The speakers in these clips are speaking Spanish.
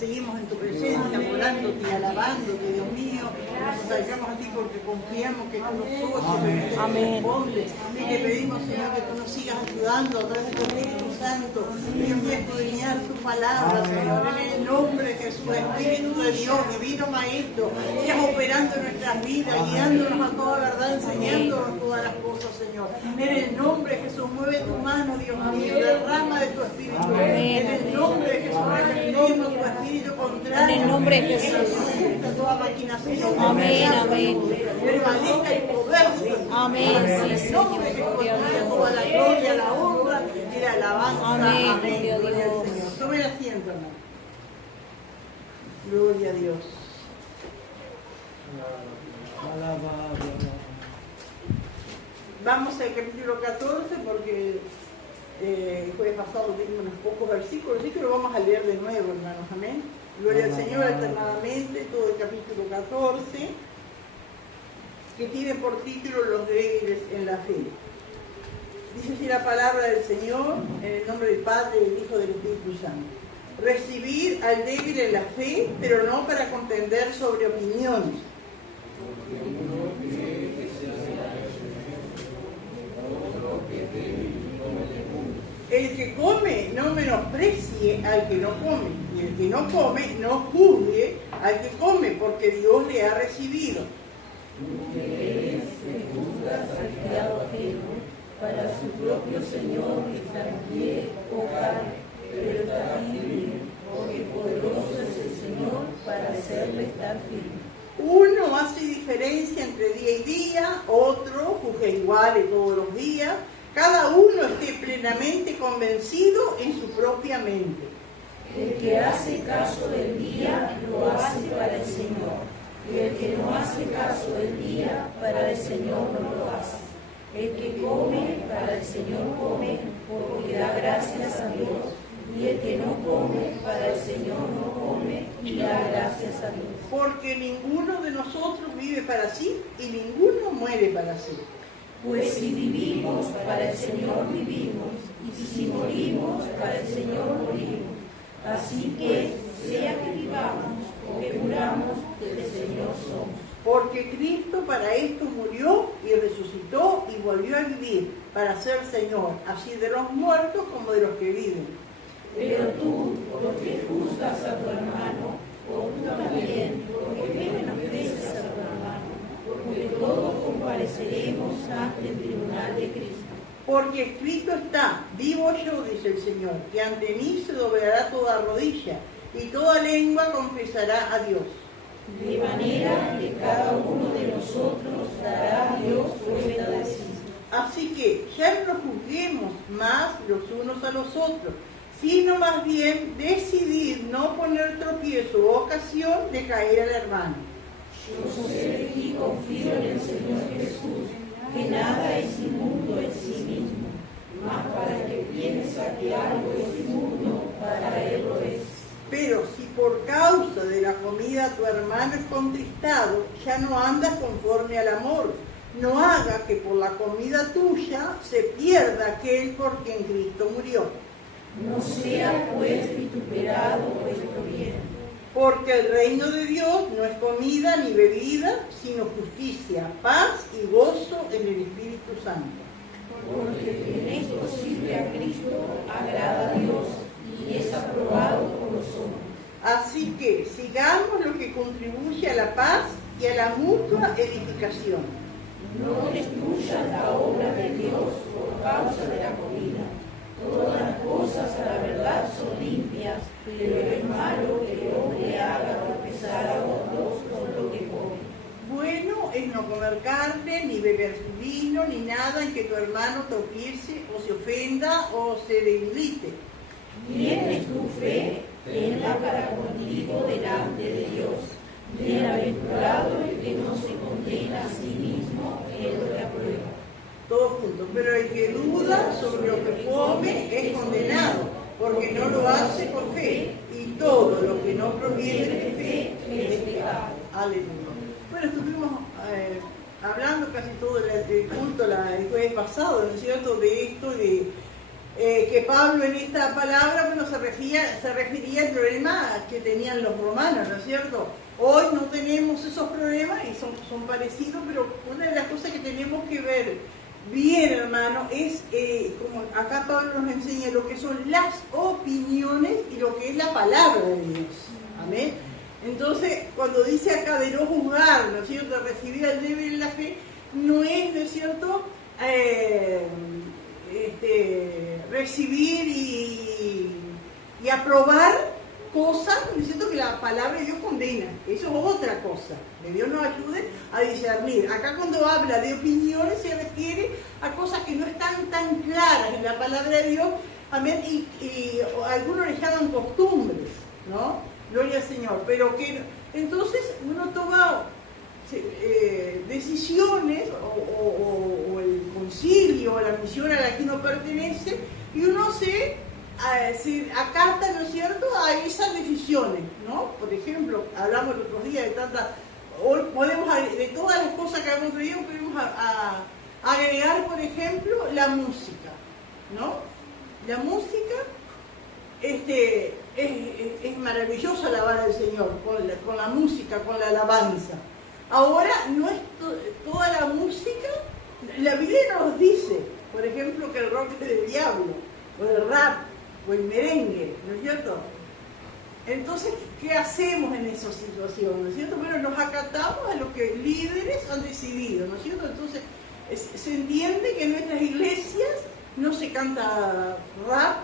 seguimos en tu presencia, adorándote y alabándote, Dios mío. Nos acercamos a ti porque confiamos que tú nos oyes, que te respondes. Y te pedimos, Señor, que tú nos sigas ayudando a través de tu Espíritu Santo. Dios mío, escudriñar tu palabra, Señor, en el nombre de Jesús, Espíritu de Dios, divino Maestro. Sigas operando en nuestras vidas, guiándonos a toda verdad, enseñándonos todas las cosas, Señor. En el nombre de Jesús, mueve tu mano, Dios mío, derrama de tu Espíritu. En el nombre de Jesús, reprendemos tu espíritu contrario. En el nombre de Jesús. Toda maquinación. Amén, amén. Permanezca y poder. Amén, sí, En el nombre de Jesús, toda la gloria, la honra y la alabanza. Amén, Gloria al Dios. Señor. Tome asiento, hermano. Gloria a Dios. Vamos al capítulo 14 porque el jueves pasado dimos unos pocos versículos, así que lo vamos a leer de nuevo, hermanos. Amén. Gloria al Señor alternadamente, todo el capítulo 14, que tiene por título Los débiles en la fe. Dice así la palabra del Señor, en el nombre del Padre, del Hijo y del Espíritu Santo. Recibir al débil en la fe, pero no para contender sobre opiniones. El que come no menosprecie al que no come, y el que no come no juzgue al que come, porque Dios le ha recibido. Para su propio Señor está en pie o cae, pero está firme, porque poderoso es el Señor para hacerle estar firme. Uno hace diferencia entre día y día, otro juzga igual todos los días. Cada uno esté plenamente convencido en su propia mente. El que hace caso del día lo hace para el Señor, y el que no hace caso del día para el Señor no lo hace. El que come para el Señor come porque da gracias a Dios, y el que no come para el Señor no come y da gracias a Dios. Porque ninguno de nosotros vive para sí y ninguno muere para sí. Pues si vivimos, para el Señor vivimos, y si morimos, para el Señor morimos. Así que, sea que vivamos o que muramos, del Señor somos. Porque Cristo para esto murió y resucitó y volvió a vivir, para ser Señor, así de los muertos como de los que viven. Pero tú, porque juzgas a tu hermano, o tú también, porque menosprecias a tu hermano, porque todos compareceremos ante el tribunal de Cristo. Porque escrito está, vivo yo, dice el Señor, que ante mí se doblará toda rodilla, y toda lengua confesará a Dios. De manera que cada uno de nosotros dará a Dios cuenta de sí. Así que ya no juzguemos más los unos a los otros, sino más bien decidir no poner tropiezo o ocasión de caer al hermano. Yo sé y confío en el Señor Jesús, que nada es inmundo en sí mismo, mas para que piensa que algo es inmundo, para él lo es. Pero si por causa de la comida tu hermano es contristado, ya no andas conforme al amor. No haga que por la comida tuya se pierda aquel por quien Cristo murió. No sea pues vituperado vuestro bien. Porque el reino de Dios no es comida ni bebida, sino justicia, paz y gozo en el Espíritu Santo. Porque en esto sirve a Cristo, agrada a Dios y es aprobado por los hombres. Así que sigamos lo que contribuye a la paz y a la mutua edificación. No destruyan la obra de Dios por causa de la comida. Todas las cosas a la verdad son limpias, pero es malo que el hombre haga tropezar a otros con lo que come. Bueno es no comer carne, ni beber vino, ni nada en que tu hermano tropiece o se ofenda o se debilite. Tienes tu fe, tenla para contigo delante de Dios. Bienaventurado el que no se condena a sí mismo en lo que aprueba. Todos juntos. Pero el que duda sobre lo que come es condenado, porque no lo hace con fe. Y todo lo que no proviene de fe es pecado. Aleluya. Bueno, estuvimos hablando casi todo el culto el jueves pasado, ¿no es cierto?, de esto, de que Pablo en esta palabra, bueno, se refería al problema que tenían los romanos, ¿no es cierto? Hoy no tenemos esos problemas y son parecidos, pero una de las cosas que tenemos que ver bien, hermano, es como acá Pablo nos enseña lo que son las opiniones y lo que es la palabra de Dios. Amén. Entonces, cuando dice acá de no juzgar, ¿no es cierto?, de recibir al débil en la fe, no es, ¿no es cierto?, recibir y aprobar cosas, ¿no es cierto?, que la palabra de Dios condena. Eso es otra cosa. Que Dios nos ayude a discernir. Acá cuando habla de opiniones se refiere a cosas que no están tan claras en la palabra de Dios, amén, y algunos le llaman costumbres, ¿no? Gloria al Señor. Pero que entonces uno toma decisiones o el concilio o la misión a la que uno pertenece y uno se acata, ¿no es cierto?, a esas decisiones, ¿no? Por ejemplo, hablamos el otro día de tantas, hoy podemos, de todas las cosas que hemos traído, podemos agregar, por ejemplo, la música, ¿no? La música, es maravilloso alabar al Señor con la música, con la alabanza. Ahora, no es toda la música, la Biblia nos dice, por ejemplo, que el rock es del diablo, o el rap, o el merengue, ¿no es cierto? Entonces, ¿qué hacemos en esa situación? ¿No es cierto? Bueno, nos acatamos a lo que líderes han decidido, ¿no es cierto? Entonces, se entiende que en nuestras iglesias no se canta rap,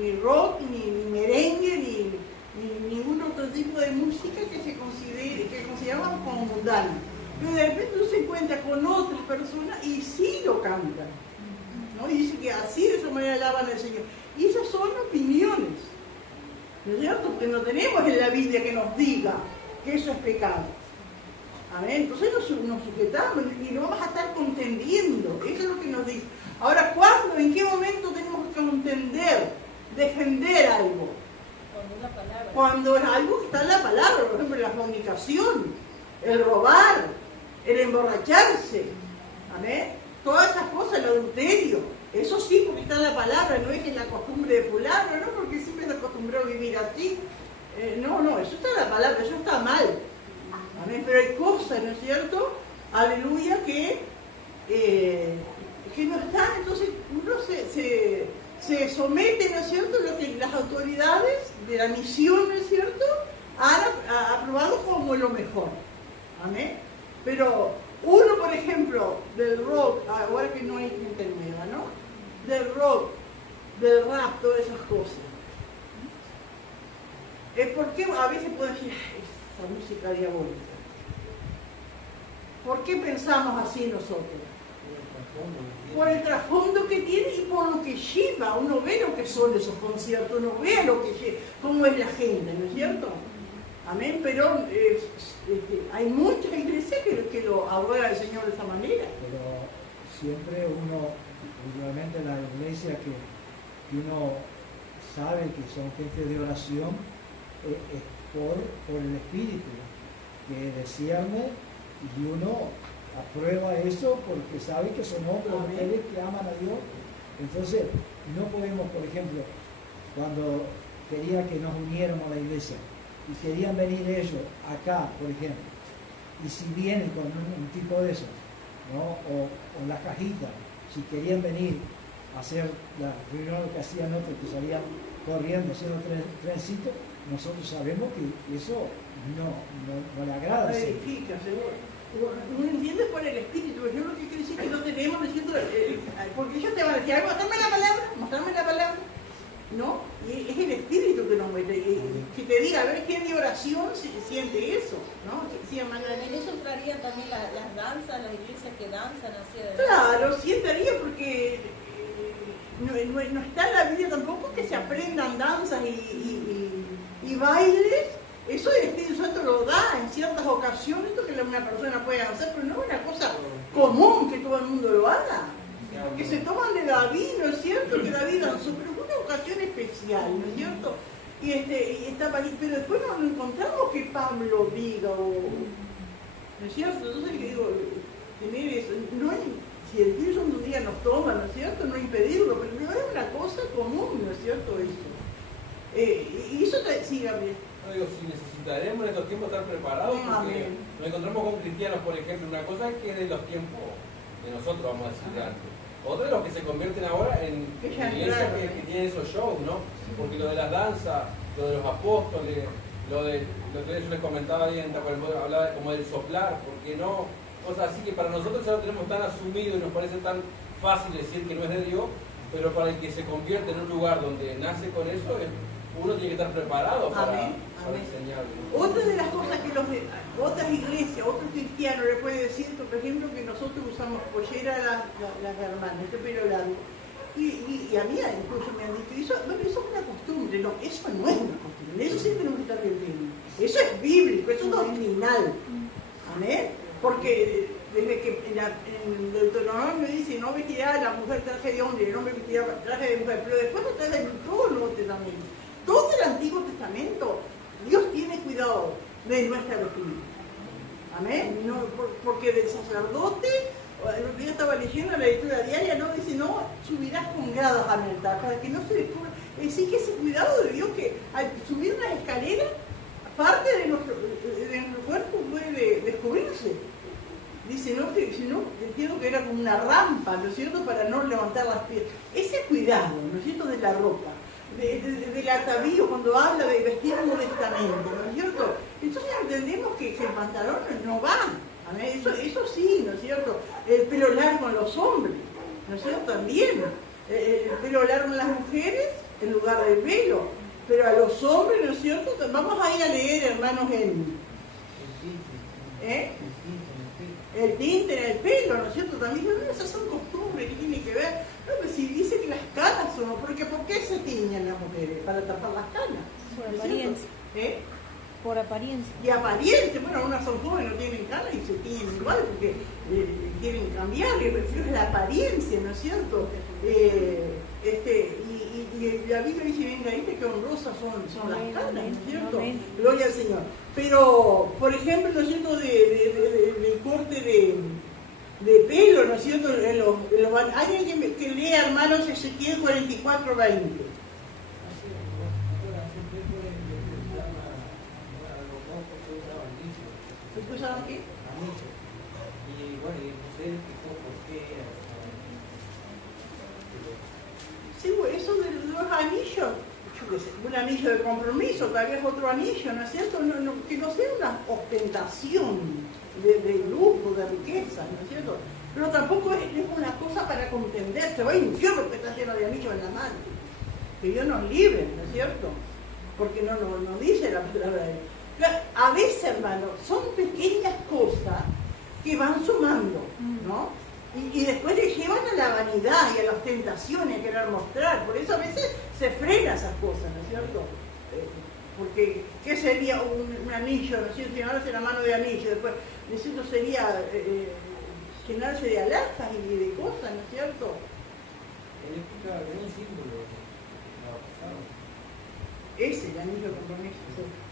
ni rock, ni merengue, ni ningún otro tipo de música que consideramos como mundana. Pero de repente uno se encuentra con otras personas y sí lo cantan, ¿no? Y dice que así de esa manera alaban al Señor. Y esas son opiniones, ¿no es cierto? Porque no tenemos en la Biblia que nos diga que eso es pecado. Amén. Entonces nos sujetamos y no vamos a estar contendiendo. Eso es lo que nos dice. Ahora, ¿cuándo, en qué momento tenemos que contender, defender algo? Cuando es algo que está en la palabra, por ejemplo, la fornicación, el robar, el emborracharse, amén, todas esas cosas, el adulterio, eso sí, porque está en la palabra, no es que es la costumbre de fulano, no porque siempre se acostumbró a vivir así, no, eso está en la palabra, eso está mal, amén, pero hay cosas, ¿no es cierto?, aleluya, que no están, entonces uno se somete, ¿no es cierto?, lo que las autoridades de la misión, ¿no es cierto?, han aprobado como lo mejor. Amén. Pero uno, por ejemplo, del rock, ahora que no hay gente nueva, ¿no?, del rock, del rap, todas esas cosas. ¿Por qué a veces puedo decir, esa música diabólica? ¿Por qué pensamos así nosotros? Por el trasfondo que tiene y por lo que lleva. Uno ve lo que son esos conciertos, uno ve lo que lleva, cómo es la gente, ¿no es cierto? Amén, pero hay muchas iglesias que lo adoran al Señor de esa manera. Pero siempre uno, últimamente en la iglesia que uno sabe que son gente de oración, es por el Espíritu, que desciende y uno aprueba eso porque sabe que son hombres y mujeres que aman a Dios. Entonces, no podemos, por ejemplo, cuando quería que nos uniéramos a la iglesia y querían venir ellos acá, por ejemplo, y si vienen con un tipo de eso, ¿no?, o con la cajita, si querían venir a hacer la reunión que hacían otros que salían corriendo, haciendo trencitos, nosotros sabemos que eso no le agrada. Verifica, seguro. No entiendes por el Espíritu, por ejemplo, que quiere decir que no tenemos, diciendo, porque ellos te van a decir, mostrarme la palabra, ¿no? Y es el Espíritu que nos mete, que te diga, a ver, quién de oración siente eso, ¿no? Sí, en eso entrarían también las danzas, las iglesias que danzan así de... Claro, sí entraría porque no está en la Biblia tampoco que se aprendan danzas y bailes. Eso el Espíritu Santo lo da en ciertas ocasiones, esto que una persona puede hacer, pero no es una cosa común que todo el mundo lo haga. Porque se toman de David, ¿no es cierto?, que David danzó, pero fue una ocasión especial, ¿no es cierto? Y estaba ahí, pero después no encontramos que Pablo diga, ¿no es cierto? Entonces digo, tener eso, no es si el Espíritu Santo un día nos toma, ¿no es cierto? No impedirlo, pero no es una cosa común, ¿no es cierto? Eso. Y eso sí, Gabriel. No digo, si necesitaremos en estos tiempos estar preparados, porque nos encontramos con cristianos, por ejemplo, una cosa que es de los tiempos de nosotros, vamos a decir, de antes. Otra de los que se convierten ahora en iglesias que tienen esos shows, ¿no? Porque lo de las danzas, lo de los apóstoles, lo que yo les comentaba ahí, hablaba como del soplar, porque no, cosas así que para nosotros ya lo tenemos tan asumido y nos parece tan fácil decir que no es de Dios, pero para el que se convierte en un lugar donde nace con eso, uno tiene que estar preparado para enseñarlo. Otra de las cosas que otras iglesias, otros cristianos le pueden decir, por ejemplo, que nosotros usamos pollera las hermanas, este pelo largo. Y a mí incluso me han dicho, eso es una costumbre. No, eso no es una costumbre, eso sí tenemos que estar viendo. Eso es bíblico, eso es doctrinal. Amén. Porque desde que en el Deuteronomio dice, no vestirá la mujer traje de hombre, el hombre vestirá traje de mujer, pero después está en todo el Nuevo Testamento. Todo el Antiguo Testamento, Dios tiene cuidado de nuestra vestimenta. Amén. No, porque del sacerdote, el otro día estaba leyendo la lectura diaria, no dice, no subirás con gradas al altar, para que no se descubra. Es decir, que ese cuidado de Dios, que al subir una escalera, parte de nuestro cuerpo puede descubrirse. Dice, no, si no, entiendo que era como una rampa, ¿no es cierto?, para no levantar las piernas. Ese cuidado, ¿no es cierto?, de la ropa. Del atavío, cuando habla de vestir modestamente, ¿no es cierto? Entonces entendemos que el pantalón no va, eso sí, ¿no es cierto? El pelo largo en los hombres, ¿no es cierto? También, el pelo largo en las mujeres en lugar del pelo, pero a los hombres, ¿no es cierto? Vamos a ir a leer, hermanos, el tinte en el pelo, ¿no es cierto? También esas son costumbres que tienen que ver. No, pues si dice que las canas son, ¿por qué se tiñen las mujeres? Para tapar las canas. Por apariencia. Por apariencia. Y apariencia, bueno, unas son jóvenes, no tienen canas y se tiñen igual porque quieren cambiar, y es la apariencia, ¿no es cierto? Y la Biblia dice bien claramente que honrosas son las canas, ¿no es cierto? Amén. Gloria al Señor. Pero, por ejemplo, ¿no es cierto?, del corte de pelo, ¿no es cierto? Alguien que lea, hermanos, Ezequiel 44:20. ¿Se usaban qué? Y bueno, y ustedes por qué. Sí, eso de los anillos, yo qué sé, un anillo de compromiso, tal vez otro anillo, ¿no es cierto? Que no sea una ostentación de lujo, de riqueza, ¿no es cierto? Pero tampoco es una cosa para contenderse. Va a infierno que está lleno de anillos en la mano. Que Dios nos libre, ¿no es cierto? Porque no dice la palabra de Dios. A veces, hermano, son pequeñas cosas que van sumando, ¿no? Y después le llevan a la vanidad y a la ostentación y a querer mostrar. Por eso a veces se frena esas cosas, ¿no es cierto? Porque, ¿qué sería un anillo? ¿No es cierto? Llenarse la mano de anillo. Después, ¿no es cierto? Sería llenarse de alhajas y de cosas, ¿no es cierto? Él explica que es un símbolo. Ese, el anillo de compromiso.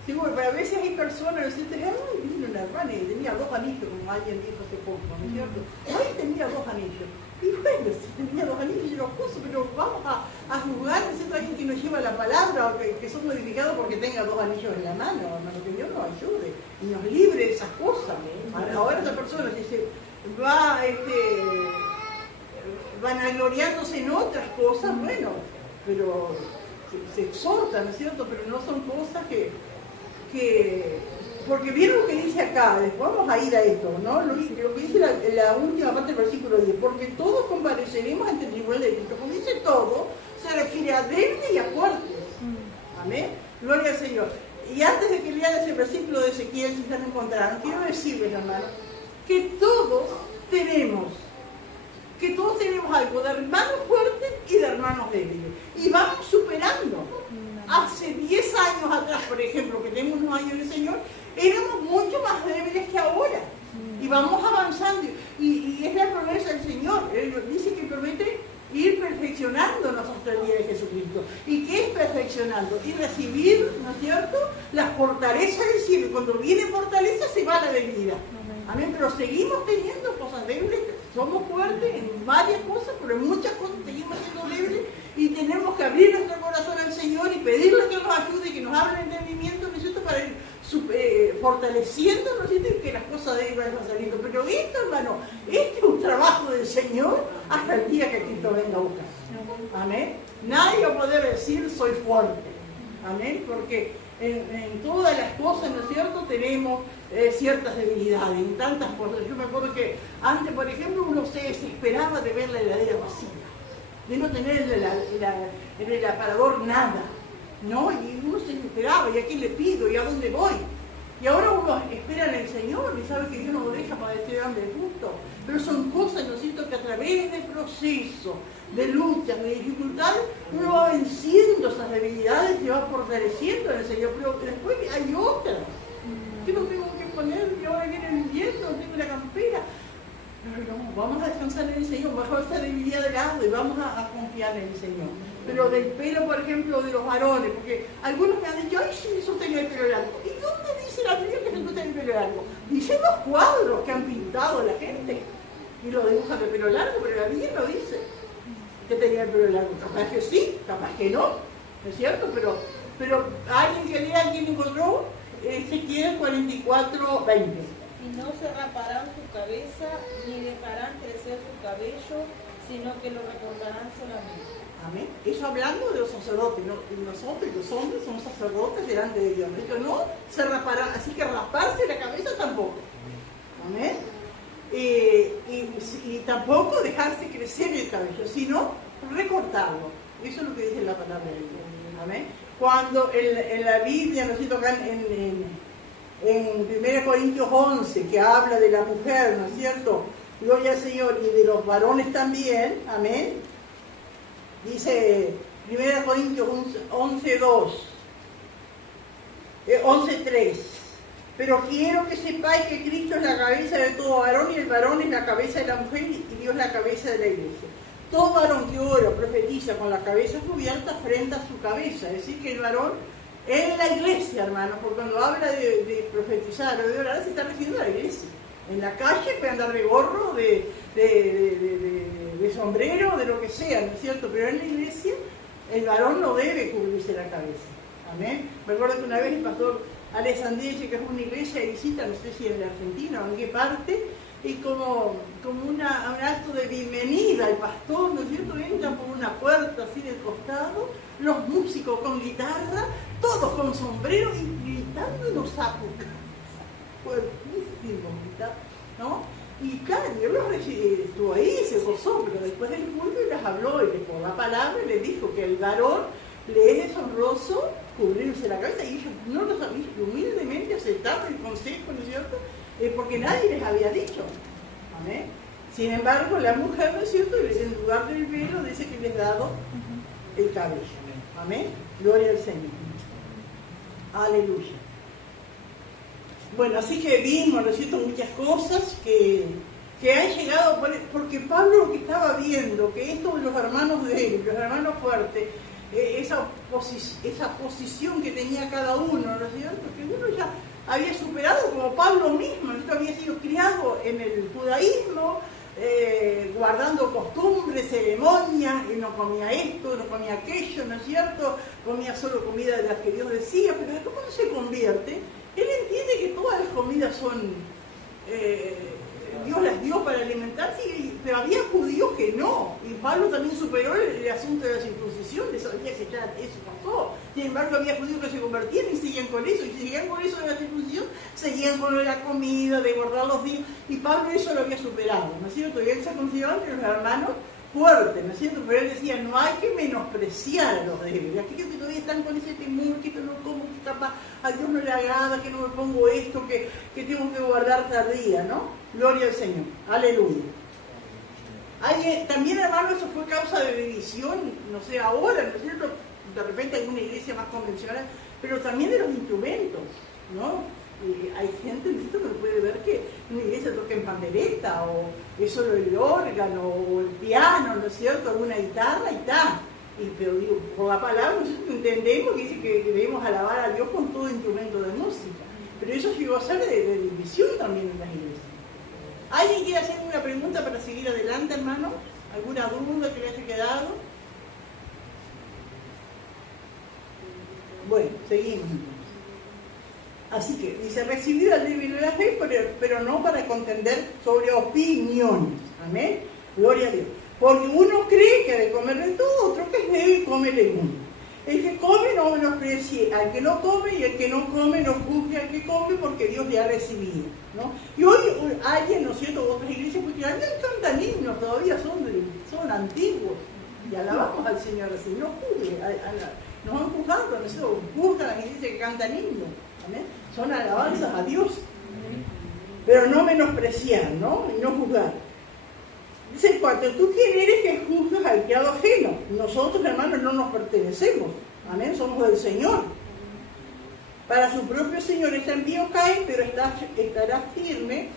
Sí, bueno, pero a veces hay personas, ¿no es cierto? Ay, vino una hermana y tenía 2 anillos, como alguien dijo hace poco, ¿no es cierto? Ay, tenía 2 anillos. Y bueno, si tenía 2 anillos yo los puso, pero vamos a jugar, ¿no es cierto? Alguien que nos lleva la palabra, o que son modificados porque tenga 2 anillos en la mano, hermano, que Dios nos ayude y nos libre de esas cosas. Ahora esa persona dice, vanagloriándose en otras cosas, bueno, pero se exhorta, ¿no es cierto? Pero no son cosas que porque vieron lo que dice acá, después vamos a ir a esto, ¿no? Lo que dice la última parte del versículo 10, porque todos compareceremos ante el tribunal de Cristo. Como dice todo, se refiere a débiles y a fuertes. Amén. Gloria al Señor. Y antes de que lean ese versículo de Ezequiel, si se lo encontraron, quiero decirles, hermanos, que todos tenemos algo de hermanos fuertes y de hermanos débiles. Y vamos superando. Hace 10 años atrás, por ejemplo, que tenemos unos años en el Señor, éramos mucho más débiles que ahora. Y vamos avanzando. Y es la promesa del Señor. Él dice que promete ir perfeccionándonos hasta el día de Jesucristo. ¿Y qué es perfeccionando? Y recibir, ¿no es cierto?, la fortaleza del cielo. Y cuando viene fortaleza se va la debilidad. Amén. Pero seguimos teniendo cosas débiles, somos fuertes en varias cosas, pero en muchas cosas seguimos siendo débiles y tenemos que abrir nuestro corazón al Señor y pedirle que nos ayude, que nos abra el entendimiento, ¿no es cierto?, para ir fortaleciendo, ¿no es cierto?, y que las cosas de ahí vayan saliendo. Pero esto, hermano, este es un trabajo del Señor hasta el día que Cristo venga a buscar. Amén. Nadie va a poder decir soy fuerte. Amén. Porque en todas las cosas, ¿no es cierto?, tenemos ciertas debilidades, en tantas cosas. Yo me acuerdo que antes, por ejemplo, uno se desesperaba de ver la heladera vacía, de no tener en el aparador nada, ¿no? Y uno se desesperaba, ¿y a quién le pido? ¿Y a dónde voy? Y ahora uno espera en el Señor y sabe que Dios no lo deja padecer hambre justo. Pero son cosas, ¿no es cierto?, que a través del proceso, de luchas, de dificultades, uno va venciendo esas debilidades y va fortaleciendo en el Señor. Pero después hay otras. ¿Qué no tengo que poner? Que ahora viene el invierno, tengo la campera. No, vamos a descansar en el Señor, bajo esa debilidad de lado y vamos a confiar en el Señor. Pero del pelo, por ejemplo, de los varones, porque algunos me han dicho, ay, sí, eso tenía el pelo largo. ¿Y dónde dice la Biblia que se tenía el pelo largo? Dicen los cuadros que han pintado la gente y lo dibujan de pelo largo, pero la Biblia no dice que tenía el pelo largo. Capaz que sí, capaz que no, ¿no es cierto? Pero alguien que lea, ¿quién encontró? Ezequiel 44:20. Y no se raparán su cabeza, ni dejarán crecer su cabello, sino que lo recordarán solamente. Amén. Eso hablando de los sacerdotes, ¿no? Nosotros los hombres somos sacerdotes delante de Dios. Esto no se rapará, así que raparse la cabeza tampoco. Amén. Y tampoco dejarse crecer el cabello, sino recortarlo. Eso es lo que dice la palabra de Dios. Amén. Cuando en la Biblia, ¿no es cierto?, en 1 Corintios 11, que habla de la mujer, ¿no es cierto?, gloria al Señor, y de los varones también, amén, dice 1 Corintios 11:3, pero quiero que sepáis que Cristo es la cabeza de todo varón, y el varón es la cabeza de la mujer, y Dios la cabeza de la iglesia. Todo varón que ora o profetiza con la cabeza cubierta frente a su cabeza, es decir, que el varón en la iglesia, hermanos, porque cuando habla de profetizar o de orar, se está refiriendo a la iglesia. En la calle puede andar de gorro, de sombrero, de lo que sea, ¿no es cierto? Pero en la iglesia el varón no debe cubrirse la cabeza. Amén. Me acuerdo que una vez el pastor Alessandrese, que es una iglesia de visita, no sé si en la Argentina o en qué parte, y como un acto de bienvenida al pastor, ¿no es cierto?, entran por una puerta así del costado, los músicos con guitarra, todos con sombrero y gritando unos sapos, fuertísimos, ¿no? Y claro, Dios estuvo ahí, se gozó, pero después del culto les habló y por la palabra le dijo que el varón le es deshonroso cubrirse la cabeza, y ellos no lo sabían, humildemente aceptaron el consejo, ¿no es cierto?, porque nadie les había dicho. Amén. Sin embargo, la mujer, ¿no es cierto?, en lugar del velo dice que les ha dado el cabello. Amén. Gloria al Señor. Aleluya. Bueno, así que vimos, ¿no es cierto?, muchas cosas que han llegado, porque Pablo lo que estaba viendo, que esto de los hermanos de él, los hermanos fuertes, esa posición que tenía cada uno, ¿no es cierto?, que uno ya había superado, como Pablo mismo, ¿no? Había sido criado en el judaísmo, guardando costumbres, ceremonias, y no comía esto, no comía aquello, ¿no es cierto?, comía solo comida de las que Dios decía, pero después cuando se convierte, él entiende que todas las comidas son, Dios las dio para alimentarse, pero había judíos que no, y Pablo también superó el asunto de la circuncisión, le sabía que ya eso pasó. Sin embargo, había judíos que se convertían y seguían con eso, y seguían con eso de la circuncisión, seguían con lo de la comida, de guardar los días, y Pablo eso lo había superado, ¿no es cierto? Y él se consideraba entre los hermanos fuertes, ¿no es cierto? Pero él decía, no hay que menospreciar a los débiles, aquellos que todavía están con ese temor, que no como, que capaz a Dios no le agrada, que no me pongo esto, que tengo que guardar tardía, ¿no? Gloria al Señor, aleluya. También, hermano, eso fue causa de división, no sé, ahora, ¿no es cierto?, de repente hay una iglesia más convencional, pero también de los instrumentos, ¿no? Hay gente, ¿no es cierto?, que puede ver que una iglesia toquen pandereta, o es solo el órgano, o el piano, ¿no es cierto? Alguna guitarra y tal. Pero digo, por la palabra nosotros entendemos que dice que debemos alabar a Dios con todo instrumento de música. Pero eso llegó a ser de división también en las iglesias. ¿Alguien quiere hacer una pregunta para seguir adelante, hermano? ¿Alguna duda que le haya quedado? Bueno, seguimos. Así que dice, recibir al débil de la fe, pero no para contender sobre opiniones. Amén. Gloria a Dios. Porque uno cree que ha de comer de todo, otro que es débil come legumbres. El que come no menosprecie al que no come, y el que no come no juzgue al que come, porque Dios le ha recibido, ¿no? Y hoy alguien, ¿no es cierto?, otras iglesias, porque alguien cantan himnos, todavía son antiguos, y alabamos al Señor así, no juzgue, nos van juzgando, ¿no es cierto?, juzgan las iglesias que cantan himnos, ¿amén? Son alabanzas a Dios, pero no menospreciar, ¿no? Y no juzgar. Dice el 4, ¿tú quién eres que juzgas al criado ajeno? Nosotros, hermanos, no nos pertenecemos. Amén, somos del Señor. Para su propio Señor este envío cae, pero estará firme,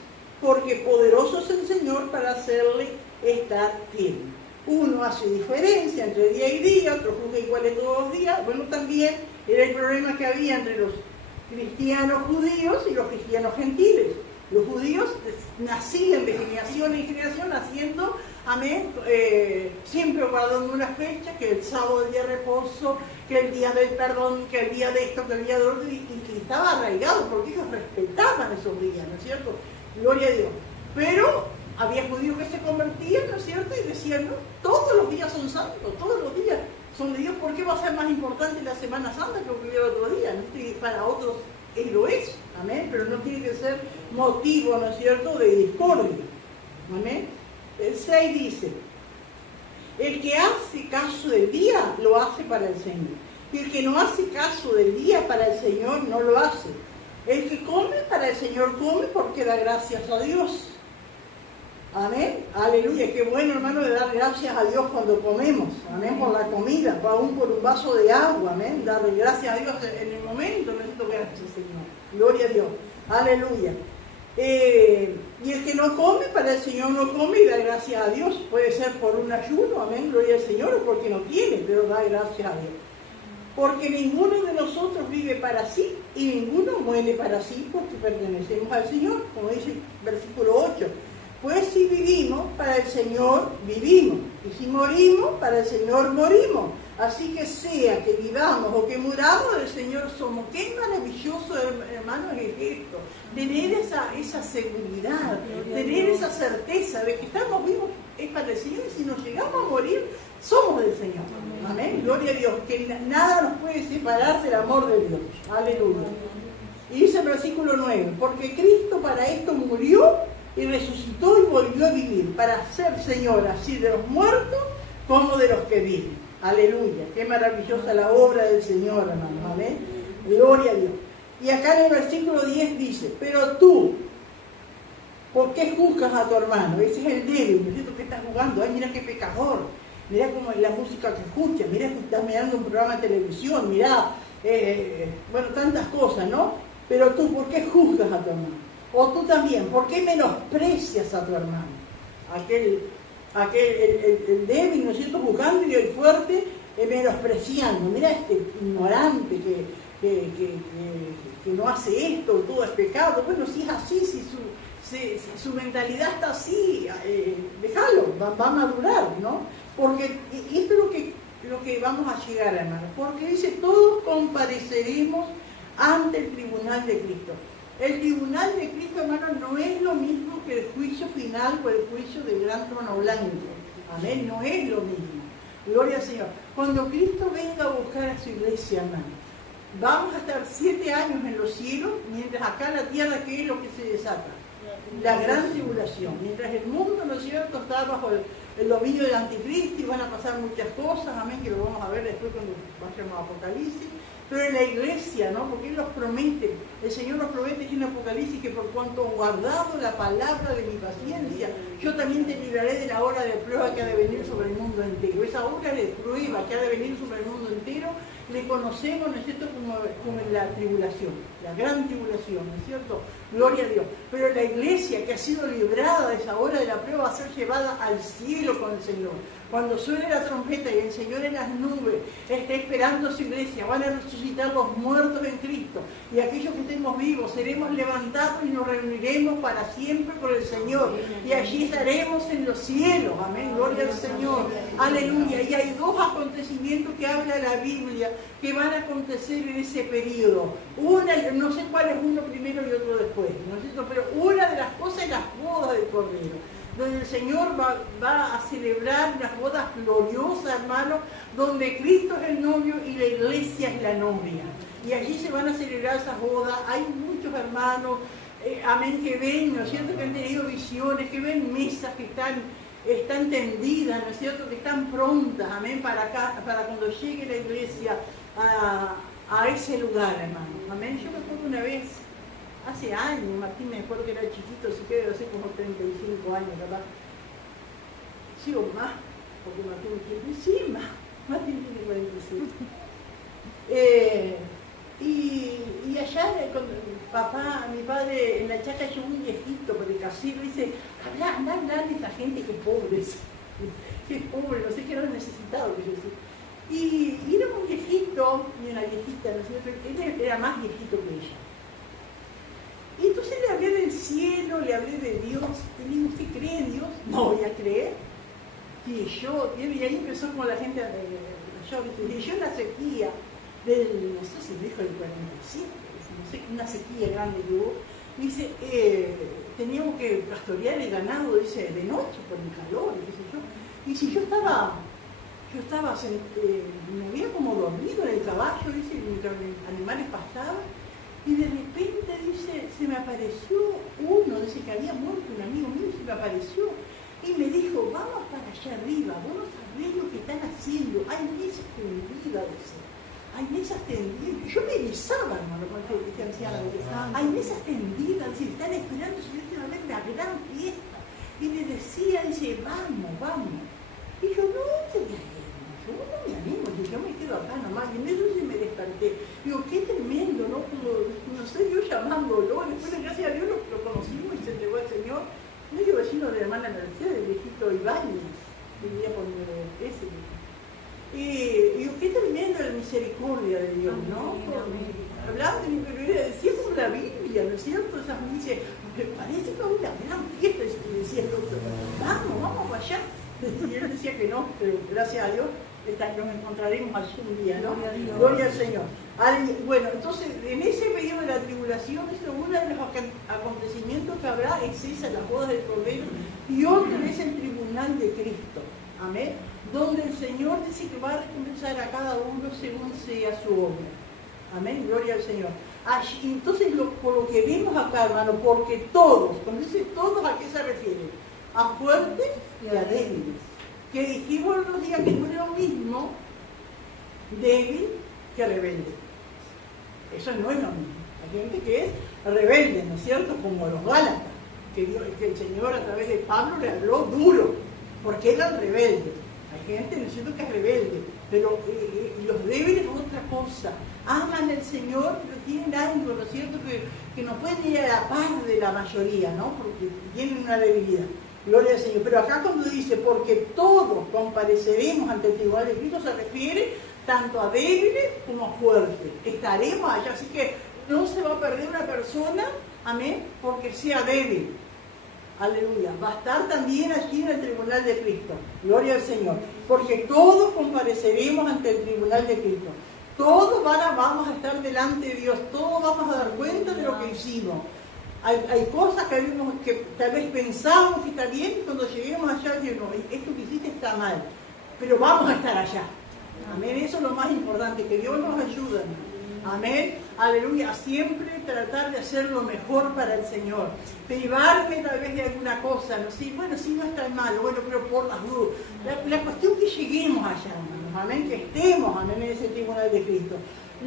porque poderoso es el Señor para hacerle estar firme. Uno hace diferencia entre día y día, otro juzga iguales todos los días. Bueno, también era el problema que había entre los cristianos judíos y los cristianos gentiles. Los judíos nacían de generación en generación haciendo, amén, siempre guardando una fecha, que el sábado, el día de reposo, que el día del perdón, que el día de esto, que el día de otro, y que estaba arraigado porque ellos respetaban esos días, ¿no es cierto? Gloria a Dios. Pero había judíos que se convertían, ¿no es cierto? Y decían, no, todos los días son santos, todos los días son de Dios. ¿Por qué va a ser más importante la Semana Santa que lo que hubiera otro día? ¿No? Y para otros lo es, amén, pero no tiene que ser motivo, ¿no es cierto?, de discordia, amén. El 6 dice, el que hace caso del día, lo hace para el Señor, y el que no hace caso del día para el Señor, no lo hace. El que come para el Señor come porque da gracias a Dios, amén, aleluya. Qué bueno, hermano, de dar gracias a Dios cuando comemos, amén, por la comida, aún por un vaso de agua, amén, darle gracias a Dios en el momento, necesito gracias, Señor, gloria a Dios, aleluya. Y el que no come, para el Señor no come y da gracias a Dios, puede ser por un ayuno, amén, gloria al Señor, o porque no tiene, pero da gracias a Dios. Porque ninguno de nosotros vive para sí y ninguno muere para sí, porque pertenecemos al Señor, como dice el versículo 8. Pues si vivimos, para el Señor vivimos, y si morimos, para el Señor morimos. Así que sea que vivamos o que muramos, del Señor somos. Qué maravilloso, hermanos, es esto. Tener esa seguridad, tener esa certeza de que estamos vivos es para el Señor, y si nos llegamos a morir, somos del Señor. Amén, gloria a Dios, que nada nos puede separar del amor de Dios. Aleluya. Y dice el versículo 9, porque Cristo para esto murió y resucitó y volvió a vivir, para ser Señor así de los muertos como de los que viven. Aleluya, qué maravillosa la obra del Señor, hermano. Amén, gloria a Dios. Y acá en el versículo 10 dice, pero tú, ¿por qué juzgas a tu hermano? Ese es el débil, ¿no es cierto? ¿Qué estás jugando? Ay, mira qué pecador, mira cómo es la música que escucha, mira que estás mirando un programa de televisión, mira, bueno, tantas cosas, ¿no? Pero tú, ¿por qué juzgas a tu hermano? O tú también, ¿por qué menosprecias a tu hermano? El débil, ¿no es cierto?, juzgando, y el fuerte menospreciando. Mira este ignorante que no hace esto, todo es pecado. Bueno, si es así, si su mentalidad está así, déjalo, va a madurar, ¿no? Porque esto es lo que vamos a llegar, hermanos. Porque dice, todos compareceremos ante el tribunal de Cristo. El tribunal de Cristo, hermano, no es lo mismo que el juicio final o el juicio del gran trono blanco. Amén, no es lo mismo. Gloria al Señor. Cuando Cristo venga a buscar a su iglesia, hermano, vamos a estar 7 años en los cielos, mientras acá en la tierra, ¿qué es lo que se desata? La gran tribulación. Mientras el mundo, ¿no es cierto?, está bajo el dominio del anticristo y van a pasar muchas cosas, amén, que lo vamos a ver después cuando vayamos a Apocalipsis. Pero en la iglesia, ¿no? Porque Él nos promete, el Señor nos promete en Apocalipsis que por cuanto han guardado la palabra de mi paciencia, yo también te libraré de la hora de prueba que ha de venir sobre el mundo entero. Esa hora de prueba que ha de venir sobre el mundo entero le conocemos, ¿no es cierto?, como la tribulación, la gran tribulación, ¿no es cierto? Gloria a Dios. Pero la iglesia que ha sido librada de esa hora de la prueba va a ser llevada al cielo con el Señor. Cuando suene la trompeta y el Señor en las nubes está esperando a su iglesia, van a resucitar los muertos en Cristo. Y aquellos que estemos vivos seremos levantados y nos reuniremos para siempre con el Señor. Y allí estaremos en los cielos. Amén. Gloria al Señor. Aleluya. Y hay dos acontecimientos que habla la Biblia que van a acontecer en ese periodo. Una, no sé cuál es uno primero y otro después, ¿no es cierto? Pero una de las cosas es las bodas del Cordero, donde el Señor va a celebrar unas bodas gloriosas, hermanos, donde Cristo es el novio y la iglesia es la novia. Y allí se van a celebrar esas bodas. Hay muchos hermanos, amén, que ven, ¿no es cierto?, que han tenido visiones, que ven mesas que están tendidas, ¿no es cierto?, que están prontas, amén, para cuando llegue la iglesia a ese lugar, hermano. Amén. Yo me acuerdo una vez, hace años, Martín me acuerdo que era chiquito, así que debe ser como 35 años, capaz. Sí, o más, porque Martín tiene, sí, más. Martín tiene 45. Y allá, mi padre, en la chaca llegó un viejito por el casino y dice, anda a hablar de esa gente que es pobre, que es pobre, no sé qué era necesitado, que yo decía. Y era un viejito y una viejita, ¿no es cierto? Él era más viejito que ella. Y entonces le hablé del cielo, le hablé de Dios. Y le digo, ¿usted cree en Dios? No voy a creer. Y ahí empezó como la gente, yo en la sequía del, no sé si dijo el 47, no sé, una sequía grande que hubo. Dice, teníamos que pastorear el ganado, dice, de noche por el calor, qué sé yo. Y si yo estaba, me había como dormido en el caballo, dice, mientras los animales pastaban, y de repente, dice, se me apareció uno, dice que había muerto un amigo mío, se me apareció, y me dijo, vamos para allá arriba, vos no sabés lo que están haciendo, hay mesas tendidas, dice, hay mesas tendidas, yo me erizaba, hermano, cuando dije anciana, hay mesas tendidas, dice, están esperando ver la gran fiesta, y me decía, dice, vamos, y yo, no, yo no me animo, yo me quedo acá nomás, y en eso sí me desperté. Digo, qué tremendo, ¿no? Como, no sé, yo llamándolo, después gracias a Dios lo conocimos y se entregó al Señor. Medio vecino de la hermana Mercedes, del viejito Ibáñez, vivía por ese. Y digo, qué tremendo la misericordia de Dios, ¿no? Hablaba de mi prioridad, decía como la Biblia, ¿no es cierto? Esas me dice, me parece que una gran fiesta, y decía el doctor, vamos para allá. Y él decía que no, pero gracias a Dios nos encontraremos allí un día, ¿no? Gloria al Señor. Bueno, entonces, en ese periodo de la tribulación, uno de los acontecimientos que habrá es esa, las bodas del Cordero, y otro es el tribunal de Cristo, amén, donde el Señor dice que va a recompensar a cada uno según sea su obra, amén, gloria al Señor. Entonces, por lo que vemos acá, hermano, porque todos, cuando dice todos, ¿a qué se refiere? A fuertes y a débiles. Que dijimos los días que no es lo mismo débil que rebelde. Eso no es lo mismo. Hay gente que es rebelde, ¿no es cierto? Como los Gálatas, que el Señor a través de Pablo le habló duro, porque eran rebeldes. Hay gente, ¿no es cierto?, que es rebelde, pero los débiles es otra cosa. Aman al Señor, pero tienen algo, ¿no es cierto?, que no pueden ir a la par de la mayoría, ¿no? Porque tienen una debilidad. Gloria al Señor. Pero acá cuando dice, porque todos compareceremos ante el tribunal de Cristo, se refiere tanto a débiles como a fuertes. Estaremos allá, así que no se va a perder una persona, amén, porque sea débil. Aleluya. Va a estar también allí en el tribunal de Cristo. Gloria al Señor. Porque todos compareceremos ante el tribunal de Cristo. Todos vamos a estar delante de Dios. Todos vamos a dar cuenta de lo que hicimos. Hay cosas que tal vez pensamos que está bien, y cuando lleguemos allá decimos, esto que hiciste está mal, pero vamos a estar allá. Amén, eso es lo más importante, que Dios nos ayude. Amén, aleluya, siempre tratar de hacer lo mejor para el Señor. Privarme tal vez de alguna cosa, ¿no? Sí, bueno, sí, no es tan malo, bueno, pero por las dudas. La cuestión es que lleguemos allá, hermanos, amén, que estemos, amén, en ese tribunal de Cristo.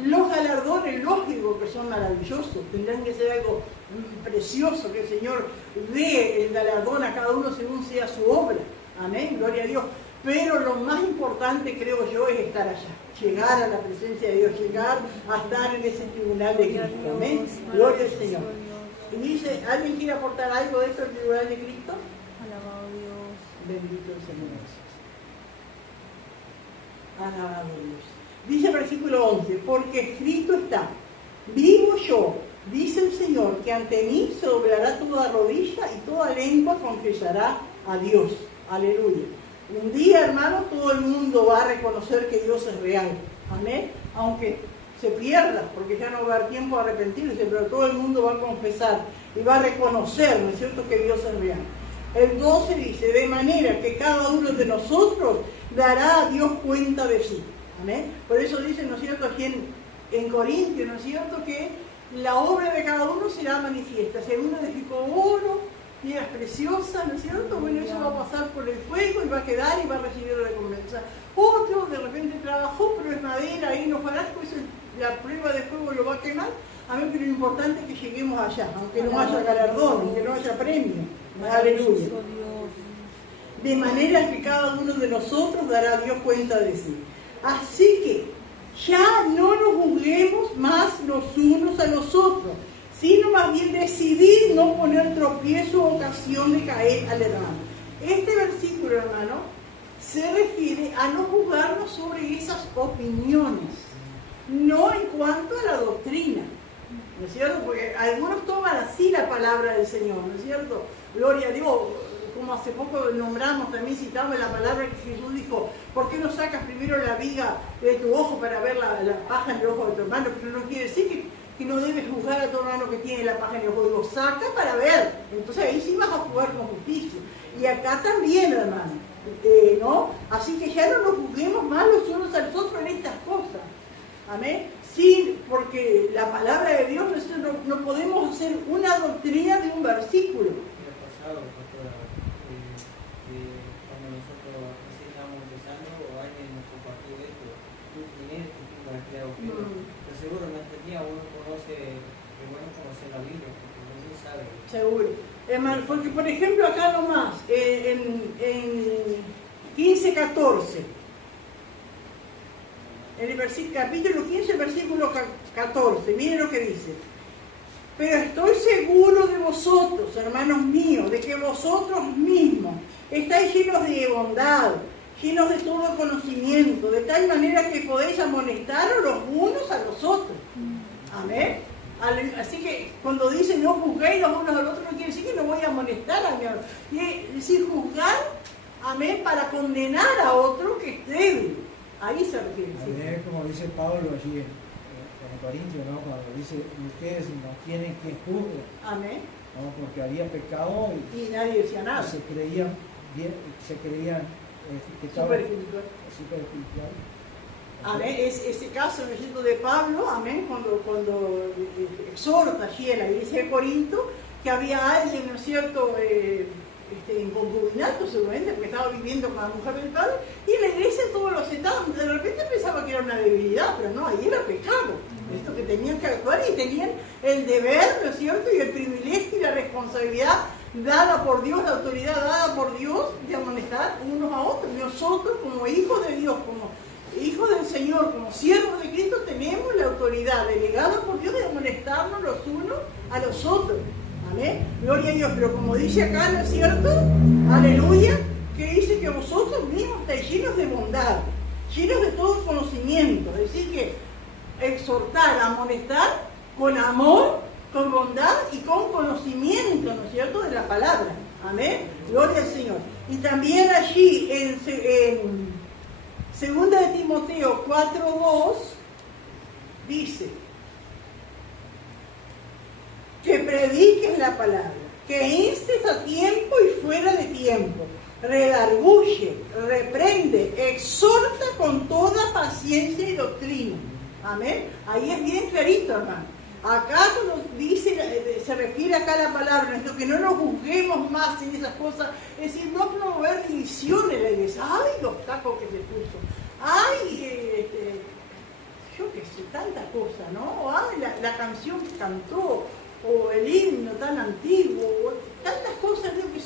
Los galardones, lógico que son maravillosos, tendrán que ser algo precioso, que el Señor dé el galardón a cada uno según sea su obra. Amén, gloria a Dios. pero lo más importante, creo yo, es estar allá, llegar a la presencia de Dios, llegar a estar en ese tribunal de Cristo. Amén. Gloria al Señor. Y dice, ¿alguien quiere aportar algo de eso al tribunal de Cristo? Alabado Dios. Bendito el Señor. Alabado Dios. Dice el versículo 11, porque escrito está, vivo yo, dice el Señor, que ante mí se doblará toda rodilla y toda lengua confesará a Dios. Aleluya. Un día, hermano, todo el mundo va a reconocer que Dios es real. Amén. Aunque se pierda, porque ya no va a haber tiempo de arrepentirse, pero todo el mundo va a confesar y va a reconocer, ¿no es cierto?, que Dios es real. El 12 dice, de manera que cada uno de nosotros dará a Dios cuenta de sí. Amén. Por eso dice, ¿no es cierto?, aquí en Corintios, ¿no es cierto?, que la obra de cada uno será manifiesta. Si uno edificó oro, piedras preciosas, ¿no es cierto? Bueno, eso va a pasar por el fuego y va a quedar y va a recibir la recompensa. Otro de repente trabajó, pero es madera, ahí no farás, pues la prueba de fuego lo va a quemar. A mí, pero lo importante es que lleguemos allá, aunque no haya galardón, aunque no haya premio. Aleluya. De manera que cada uno de nosotros dará a Dios cuenta de sí. Así que ya no nos juzguemos más los unos a los otros, sino más bien decidir no poner tropiezo o ocasión de caer al hermano. Este versículo, hermano, se refiere a no juzgarnos sobre esas opiniones, no en cuanto a la doctrina, ¿no es cierto? Porque algunos toman así la palabra del Señor, ¿no es cierto? Gloria a Dios. Como hace poco nombramos, también citamos la palabra que Jesús dijo, ¿por qué no sacas primero la viga de tu ojo para ver la paja en el ojo de tu hermano? Pero no quiere decir que no debes juzgar a tu hermano que tiene la paja en el ojo. Digo, saca para ver. Entonces ahí sí vas a jugar con justicia. Y acá también, hermano, ¿no? Así que ya no nos juzguemos más los unos a los otros en estas cosas. Amén. Sí, porque la palabra de Dios, no podemos hacer una doctrina de un versículo. Cuando nosotros recién estábamos empezando, o alguien nos compartió esto, tú tienes que tú creado, pero seguro no entendía, uno conoce, es bueno conocer la Biblia, porque uno sabe. Seguro. Porque, por ejemplo, acá nomás, en 15:14, en el capítulo 15, versículo 14, miren lo que dice. Pero estoy seguro de vosotros, hermanos míos, de que vosotros mismos estáis llenos de bondad, llenos de todo conocimiento, de tal manera que podéis amonestaros los unos a los otros. Amén. Así que cuando dice no juzguéis los unos a los otros, no quiere decir que no voy a amonestar a mi hermano. Quiere decir juzgar, amén, para condenar a otro que es débil. Ahí se refiere. Amén, como dice Pablo allí en Corintios, ¿no? Cuando dice, ustedes no tienen que juzgar. Amén. ¿No? Porque había pecado y nadie decía nada. Se creían que estaban super espiritual. Amén. Ese caso, ¿no es cierto?, de Pablo, amén, cuando exhorta allí en la iglesia de Corinto, que había alguien, ¿no es cierto?, en concubinato seguramente, porque estaba viviendo con la mujer del padre, y en la iglesia todos lo aceptaban. De repente pensaba que era una debilidad, pero no, ahí era pecado. Esto que tenían que actuar y tenían el deber, ¿no es cierto?, y el privilegio y la responsabilidad dada por Dios, la autoridad dada por Dios de amonestar unos a otros. Nosotros, como hijos de Dios, como hijos del Señor, como siervos de Cristo, tenemos la autoridad delegada por Dios de amonestarnos los unos a los otros. Amén. Gloria a Dios. Pero como dice acá, ¿no es cierto? Aleluya. Que dice que vosotros mismos estáis llenos de bondad, llenos de todo conocimiento. Es decir, que exhortar, amonestar con amor, con bondad y con conocimiento, ¿no es cierto?, de la palabra. Amén. Gloria al Señor. Y también allí en 2 de Timoteo 4:2 dice que prediques la palabra, que instes a tiempo y fuera de tiempo, redarguye, reprende, exhorta con toda paciencia y doctrina. Amén. Ahí es bien clarito, hermano. Acá cuando dice, se refiere acá a la palabra, esto, que no nos juzguemos más en esas cosas, es decir, no promover divisiones en la iglesia. ¡Ay, los tacos que se puso! ¡Ay, yo qué sé, tanta cosa, ¿no? ¡Ay, la canción que cantó! O el himno tan antiguo, tantas cosas, digo, que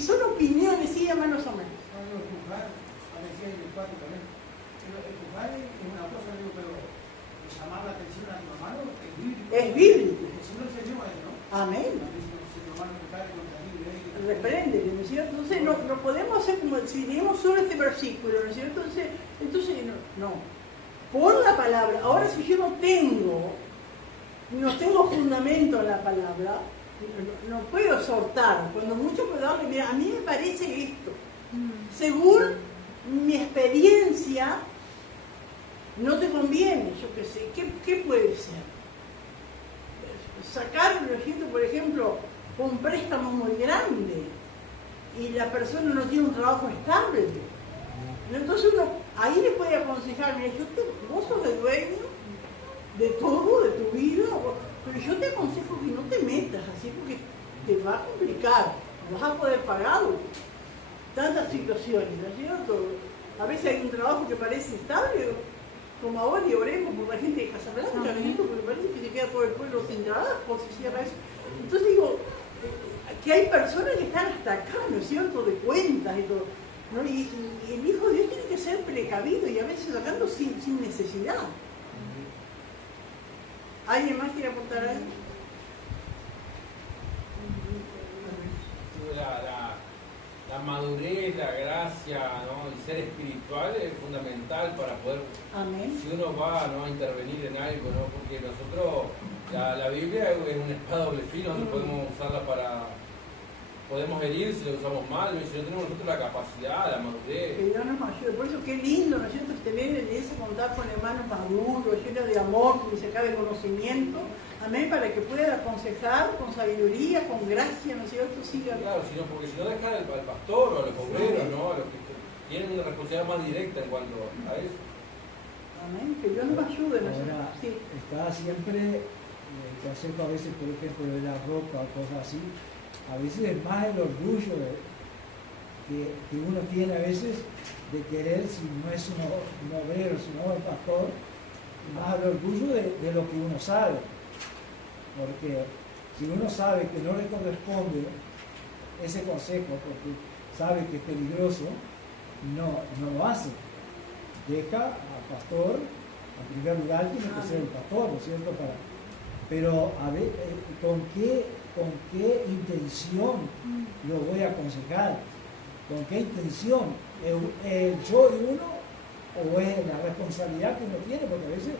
son opiniones, sí, hermanos o menos. Cuando juzgar, a decir el 4 también. Pero el juzgar es una cosa, digo, pero llamar la atención a tu hermano es bíblico. Es bíblico. Si no, el Señor es, ¿no? Amén. Si tu hermano pecar contra ti, Repréndele, ¿no es cierto? Entonces no podemos hacer como si leemos solo este versículo, ¿no es cierto? Entonces no. Por la palabra. Ahora si yo no tengo fundamento en la palabra, no puedo exhortar. Cuando mucho puedo darle, mira, a mí me parece esto. Según mi experiencia, no te conviene, yo qué sé. ¿Qué puede ser? Sacar, por ejemplo, un préstamo muy grande y la persona no tiene un trabajo estable. Entonces uno ahí le puede aconsejar, mira, vos sos el dueño de todo, de tu vida, pero yo te aconsejo que no te metas así porque te va a complicar, no vas a poder pagar tantas situaciones, ¿no es cierto? A veces hay un trabajo que parece estable, como ahora, y oremos por la gente de Casablanca, ¿no es cierto? Porque parece que se queda todo el pueblo sin trabajo, se cierra eso. Entonces digo, que hay personas que están hasta acá, ¿no es cierto?, de cuentas y todo, ¿no? Y el Hijo de Dios tiene que ser precavido y a veces sacando sin necesidad. ¿Alguien más quiere apuntar ahí? La madurez, la gracia, ¿no? El ser espiritual es fundamental para poder, Amén. Si uno va, ¿no?, a intervenir en algo, ¿no? Porque nosotros, la Biblia es una espada doble filo donde podemos usarla podemos herir si lo usamos mal, si no tenemos nosotros la capacidad, la madurez. Que Dios nos ayude. Por eso qué lindo, ¿no es cierto?, tener en ese contar con hermanos maduros, llenos de amor, que se acabe conocimiento. Amén, para que pueda aconsejar con sabiduría, con gracia, ¿no es cierto? Siga. Claro, porque si no dejan al pastor o a los obreros, ¿no? A los que tienen una responsabilidad más directa en cuanto a eso. Amén, que Dios nos ayude. Ahora, sí. Está siempre el concepto a veces, por ejemplo, de la ropa o cosas así. A veces es más el orgullo que uno tiene a veces de querer, si no es un obrero, si no es un pastor, más el orgullo de lo que uno sabe. Porque si uno sabe que no le corresponde ese consejo, porque sabe que es peligroso, no lo hace. Deja al pastor, en primer lugar tiene que ser el pastor, ¿no es cierto? Pero a ver, ¿con qué intención lo voy a aconsejar? ¿Con qué intención? ¿El yo y uno? ¿O es la responsabilidad que uno tiene? Porque a veces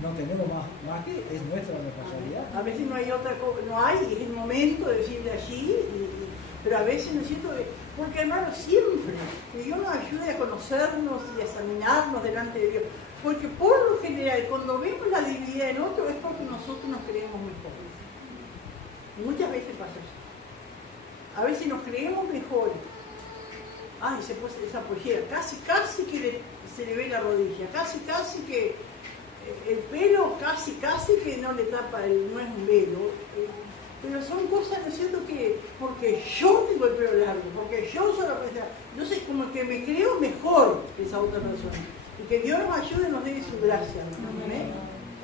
no tenemos más que es nuestra responsabilidad. A veces no hay otra cosa, no hay, es el momento de decirle allí, pero a veces no siento porque hermano, siempre que Dios nos ayude a conocernos y a examinarnos delante de Dios, porque por lo general cuando vemos la debilidad en otro es porque nosotros nos creemos mejores. Y muchas veces pasa eso. A veces nos creemos mejores. Ay, se puso esa pollera, casi que se le ve la rodilla, casi que el pelo casi que no le tapa, no es un velo, pero son cosas, ¿no es cierto?, que porque yo tengo el pelo largo, porque yo soy la persona, entonces como que me creo mejor que esa otra persona, y que Dios nos ayude y nos dé su gracia, ¿no? Amén.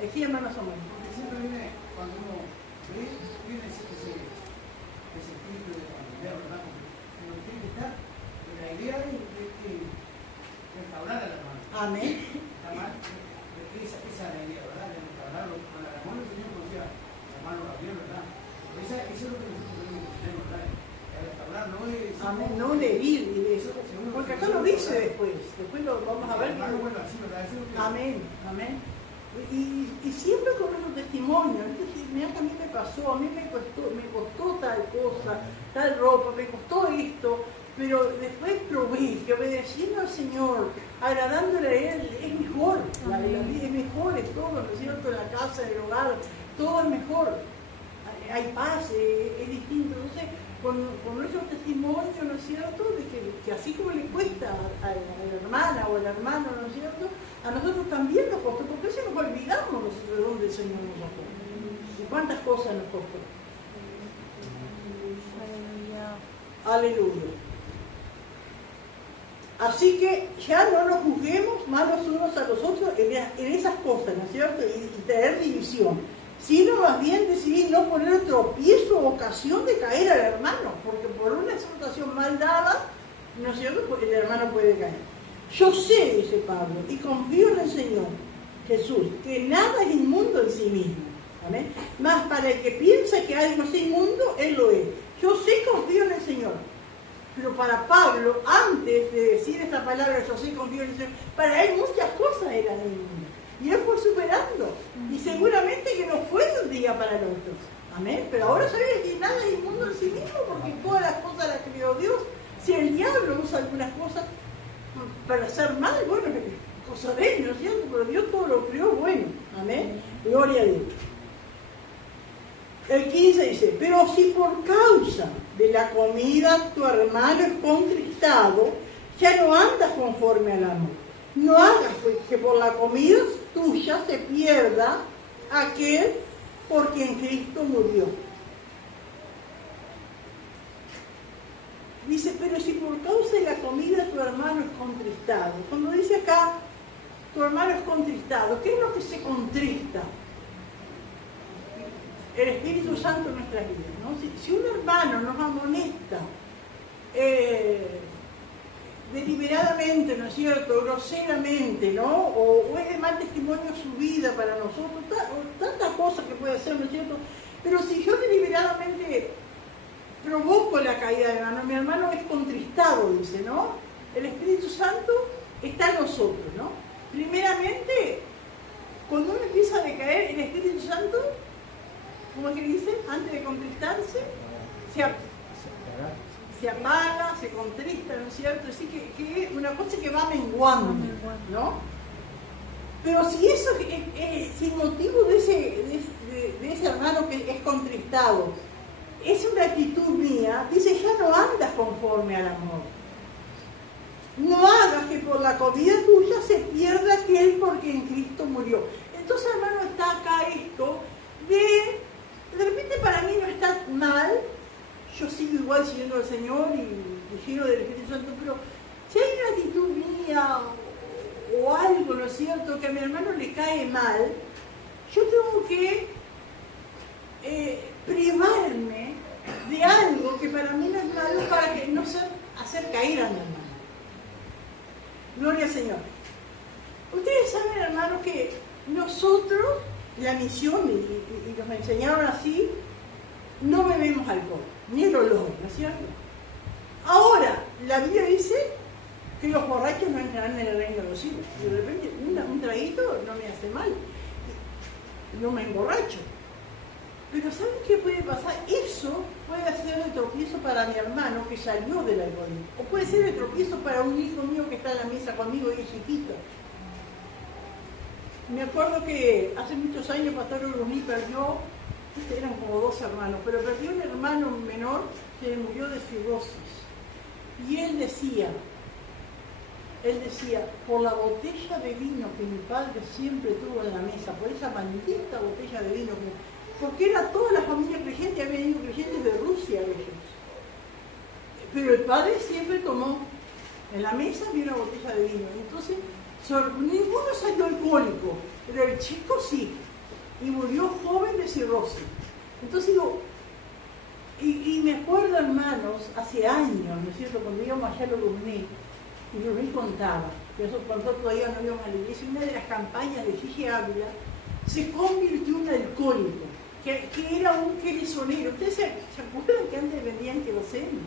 Aquí, hermano Samuel. Porque siempre viene, cuando uno viene ese espíritu de familiar, ¿verdad? Porque uno tiene que estar en la idea de restaurar a la hermana. Amén. Está mal. Esa es la idea, ¿verdad? De restaurarlo. Con la hermana el Señor conocía al hermano Gabriel, ¿verdad? Eso es lo que nosotros tenemos que tener, ¿verdad? Restaurar no es... Amén, no de herir, porque acá lo dice después lo vamos a ver. Amén, amén. Y siempre con nuestro testimonio, mira que a mí me pasó, a mí me costó tal cosa, tal ropa, me costó esto, pero después probé que obedeciendo al Señor, agradándole a Él, es mejor, la vida es mejor, es todo, ¿no es cierto?, en la casa, en el hogar, todo es mejor, hay paz, es distinto. Entonces, con nuestro testimonio, ¿no es cierto?, de que así como le cuesta a la hermana o al hermano, ¿no es cierto?, a nosotros también nos costó, porque a veces nos olvidamos nosotros de dónde el Señor nos sacó y cuántas cosas nos costó. Aleluya. Así que ya no nos juzguemos más los unos a los otros en esas cosas, ¿no es cierto?, y tener división, sino más bien decidir no poner tropiezo o ocasión de caer al hermano, porque por una exhortación mal dada ¿no es cierto? Porque el hermano puede caer. Yo sé, dice Pablo, y confío en el Señor Jesús, que nada es inmundo en sí mismo. ¿Amén? Más para el que piensa que algo es inmundo, él lo es. Yo sé, confío en el Señor. Pero para Pablo, antes de decir esta palabra, yo sé, confío en el Señor, para él muchas cosas eran inmundas. Y él fue superando. Y seguramente que no fue de un día para el otro. Amén. Pero ahora sabe que nada es inmundo en sí mismo, porque todas las cosas las creó Dios. Si el diablo usa algunas cosas para hacer mal, bueno, es cosa de él, ¿no es cierto? Pero Dios todo lo creó bueno. Amén. Gloria a Dios. El 15 dice, pero si por causa de la comida tu hermano es contristado, ya no andas conforme al amor. No hagas pues que por la comida tuya se pierda aquel por quien Cristo murió. Dice, pero si por causa de la comida tu hermano es contristado. Cuando dice acá, tu hermano es contristado, ¿qué es lo que se contrista? El Espíritu Santo en nuestra vida, ¿no? Si un hermano nos amonesta deliberadamente, ¿no es cierto?, groseramente, ¿no? O es de mal testimonio su vida para nosotros, tantas cosas que puede hacer, ¿no es cierto? Pero si yo deliberadamente provoco la caída de mi hermano es contristado, dice, ¿no? El Espíritu Santo está en nosotros, ¿no? Primeramente, cuando uno empieza a decaer, el Espíritu Santo, ¿cómo es que dice? Antes de contristarse, se apaga, se contrista, ¿no es cierto? Así que es una cosa que va menguando, ¿no? Pero si eso es el motivo de ese hermano que es contristado, es una actitud mía, dice, ya no andas conforme al amor. No hagas que por la comida tuya se pierda aquel por quien Cristo murió. Entonces, hermano, está acá esto de repente para mí no está mal, yo sigo igual siguiendo al Señor y lleno del Espíritu Santo, pero si hay una actitud mía o algo, ¿no es cierto?, que a mi hermano le cae mal, yo tengo que privarme de algo que para mí no es malo para que no hacer caer a mi hermano. Gloria al Señor. Ustedes saben, hermanos, que nosotros, la misión, y nos enseñaron así, no bebemos alcohol, ni el olor, ¿no es cierto? Ahora, la Biblia dice que los borrachos no entrarán en el reino de los cielos. Y de repente, un traguito no me hace mal, no me emborracho. Pero ¿saben qué puede pasar? Eso puede ser el tropiezo para mi hermano que salió del alcoholismo. O puede ser el tropiezo para un hijo mío que está en la mesa conmigo y es chiquito. Me acuerdo que hace muchos años Pastor Urumí perdió, eran como 2 hermanos, pero perdió un hermano menor que murió de cirrosis. Y él decía, por la botella de vino que mi padre siempre tuvo en la mesa, por esa maldita botella de vino porque era toda la familia creyente, habían venido creyentes de Rusia ellos. Pero el padre siempre tomó, en la mesa había una botella de vino. Entonces, ninguno salió alcohólico, pero el chico sí. Y murió joven de cirrosis. Entonces digo, y me acuerdo, hermanos, hace años, ¿no es cierto?, cuando íbamos allá a Lurumí, y Lurumí contaba, que nosotros todavía no íbamos a la iglesia, una de las campañas de Gigi Ávila se convirtió en un alcohólico. Que era un querizonero. ¿Ustedes se acuerdan que antes vendían queroseno?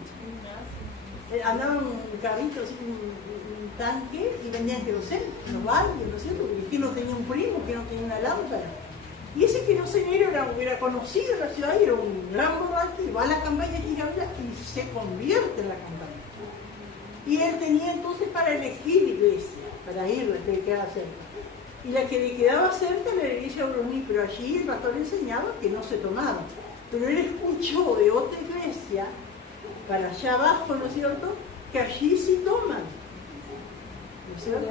Andaban un carrito, así, un tanque, y vendían queroseno en los barrios, ¿no es cierto? Porque que no tenía un primo, que no tenía una lámpara. Y ese querosenero era conocido en la ciudad y era un gran borracho, y va a la campaña y habla y se convierte en la campaña. Y él tenía entonces para elegir iglesia, para ir a que quedaba cerca. Y la que le quedaba cerca era la iglesia de Urumí, pero allí el pastor enseñaba que no se tomaba. Pero él escuchó de otra iglesia, para allá abajo, ¿no es cierto?, que allí sí toman. ¿No es cierto?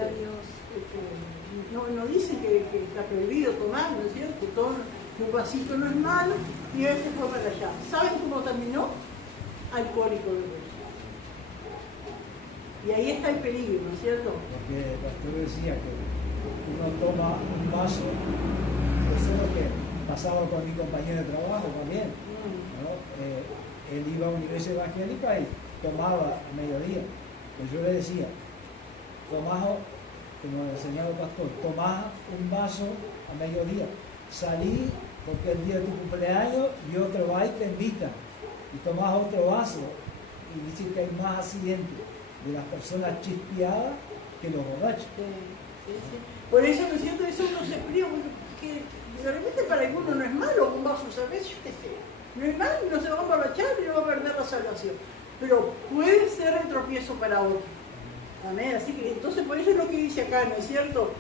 No dicen que está prohibido tomar, ¿no es cierto? Todo un vasito no es malo, y él se fue para allá. ¿Saben cómo terminó? Alcohólico de Dios. Y ahí está el peligro, ¿no es cierto? Porque el pastor decía que uno toma un vaso, eso es lo que pasaba con mi compañero de trabajo también, ¿no? Él iba a una iglesia evangélica y tomaba a mediodía, Pues yo le decía, tomás, como le enseñaba el pastor, tomás un vaso a mediodía, salí porque el día de tu cumpleaños y otro va y te invita, y tomás otro vaso, y dice que hay más accidentes de las personas chispeadas que los borrachos. Por eso, ¿no es cierto? Eso uno se priva, que de repente para alguno no es malo un vaso de cerveza, yo qué sé. No es malo, no se va a emborrachar y no va a perder la salvación. Pero puede ser el tropiezo para otro. Amén. Así que entonces por eso es lo que dice acá, ¿no es cierto?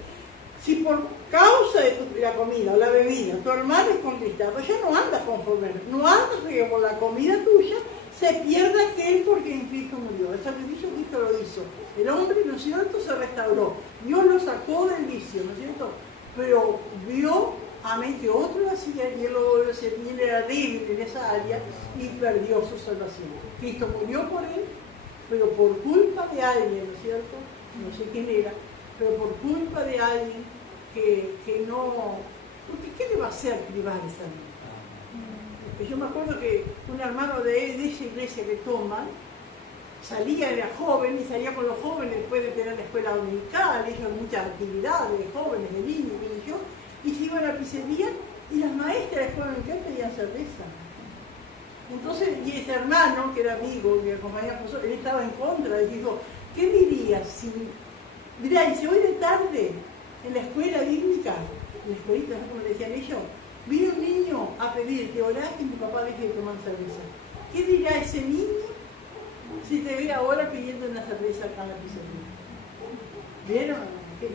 Si por causa de la comida o la bebida tu hermano es contristado, ya no andas conforme, no andas porque por la comida tuya se pierde aquel por quien Cristo murió. El sacrificio Cristo lo hizo. El hombre, ¿no es cierto?, se restauró. Dios lo sacó del vicio, ¿no es cierto? Pero vio, amén, que otro lo hacía y él lo volvió a hacer y él era débil en esa área y perdió su salvación. Cristo murió por él, pero por culpa de alguien, ¿no es cierto? No sé quién era, pero por culpa de alguien que no... Porque ¿qué le va a hacer privar esa vida? Yo me acuerdo que un hermano de esa iglesia que toman, salía, era joven y salía con los jóvenes después de tener la escuela dominical, ellos muchas actividades de jóvenes, de niños, y yo, y se iban a la pizzería y las maestras de la escuela dominical pedían cerveza. Entonces, y ese hermano, que era amigo, que acompañaba al profesor, él estaba en contra, y dijo, ¿qué dirías si, mirá, y si hoy de tarde en la escuela bíblica, en la escuelita, ¿no? Como le decían ellos, vino un niño a pedir que orás y mi papá deje de tomar cerveza? ¿Qué dirá ese niño si te ve ahora pidiendo una cerveza acá en la pizzería? ¿Vieron?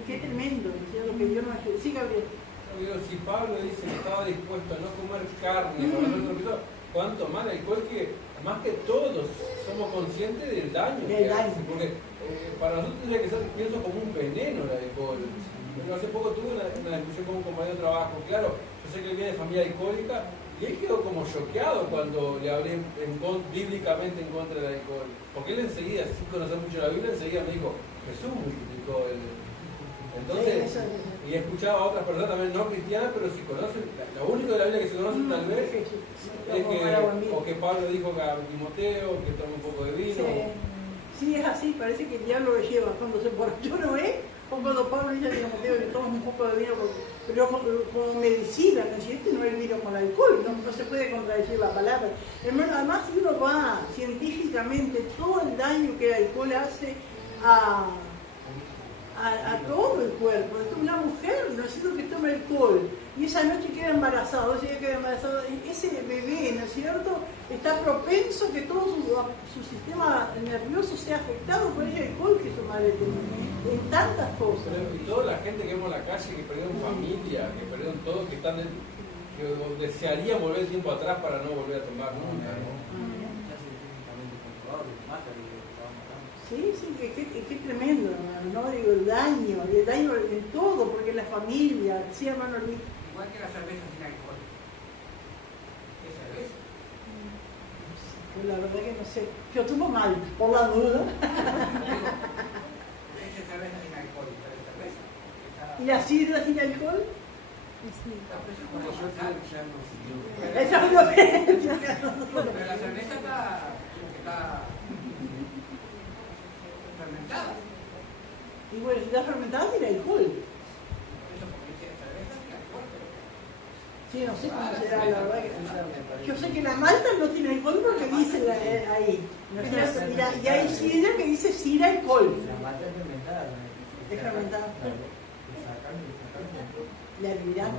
Qué tremendo, ¿no? Que Dios no hace. Sí, Gabriel. Si Pablo dice que estaba dispuesto a no comer carne, ¿cuánto más alcohol? Que más que todos somos conscientes del daño que hace, porque para nosotros tendría que ser, pienso, como un veneno el alcohol. Pero hace poco tuve una discusión con un compañero de trabajo, claro, yo sé que él viene de familia alcohólica, y él quedó como choqueado cuando le hablé bíblicamente en contra del alcohol. Porque él enseguida, sin conocer mucho la Biblia, enseguida me dijo, Jesús multiplicó el... Entonces, y he escuchado a otras personas también no cristianas, pero si conocen, lo único de la Biblia que se conoce tal vez es que, o que Pablo dijo a Timoteo, que tome un poco de vino. Sí, es así, parece que el diablo lo lleva cuando se emborrachó, ¿no es? O cuando Pablo dice a Timoteo que tomas un poco de vino, pero como medicina, ¿no es cierto? No es vino con alcohol, no se puede contradecir la palabra. Hermano, además si uno va científicamente, todo el daño que el alcohol hace a todo el cuerpo. Entonces, una mujer, ¿no es cierto?, que toma alcohol y esa noche queda embarazada, ese día queda embarazada, ese bebé, ¿no es cierto?, está propenso que todo su sistema nervioso sea afectado por ese alcohol que su madre tiene, en tantas cosas. Y toda la gente que vemos en la calle, que perdieron familia, que perdieron todo, que están que desearía volver el tiempo atrás para no volver a tomar nunca, ¿no? Sí, qué tremendo, ¿no? Digo, el daño en todo, porque la familia, sí, hermano Luis. Igual que la cerveza sin alcohol. ¿Es cerveza? Pues la verdad que no sé. Yo tomo mal, por la duda. Es cerveza sin alcohol, pero es cerveza. ¿Y la sidra sin alcohol? Sí. Esa es una diferencia. Pero la cerveza está fermentada. Y bueno, si está fermentada tiene alcohol. Eso porque dice cerveza sin alcohol. Sí, no sé cómo será, la verdad que no sé. Yo sé que la malta no tiene alcohol porque dice ahí. ¿No es cierto? Y hay sidra que dice sin alcohol. La malta es fermentada. Es fermentada. La hervirán.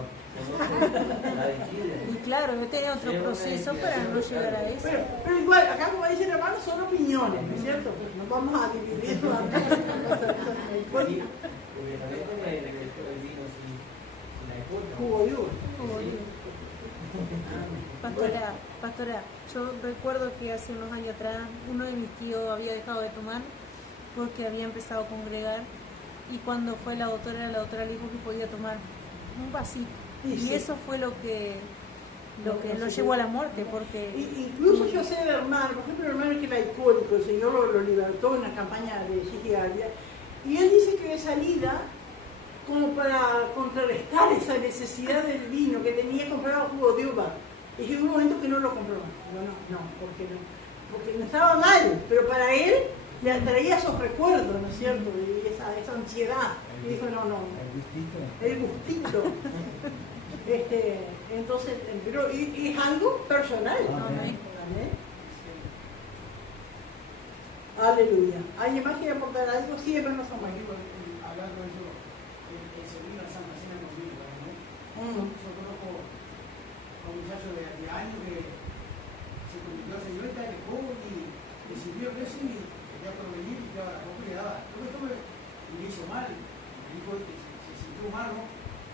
Y claro, no tiene otro proceso para no llegar a eso. Pero igual, acá como dicen hermanos, son opiniones, ¿no es cierto? No vamos a dividir jugo de uva. Pastora, yo recuerdo que hace unos años atrás uno de mis tíos había dejado de tomar porque había empezado a congregar y cuando fue la doctora le dijo que podía tomar un vasito. Y eso fue lo que lo llevó a la muerte, porque... Incluso yo sé de hermano, por ejemplo, el hermano que era alcohólico, el Señor lo libertó en una campaña de Sicilia, y él dice que de salida, como para contrarrestar esa necesidad del vino que tenía, compraba jugo de uva. Y llegó un momento que no lo compró. Bueno, no, porque no estaba mal, pero para él le atraía esos recuerdos, ¿no es cierto? Y esa ansiedad. Y dijo, no. El gustito. Entonces, pero y es algo personal. Amén. Aleluya. ¿Alguien más quiere aportar algo? Sí, hermano Samuel. Hablando de eso, el servir a Santa Cena conmigo, ¿no? Yo conozco a un muchacho de años que se convirtió a señorita, que joven y sirvió eso y quería provenir y daba la compra y le daba. Y le hizo mal, me dijo que se sintió mal, ¿no?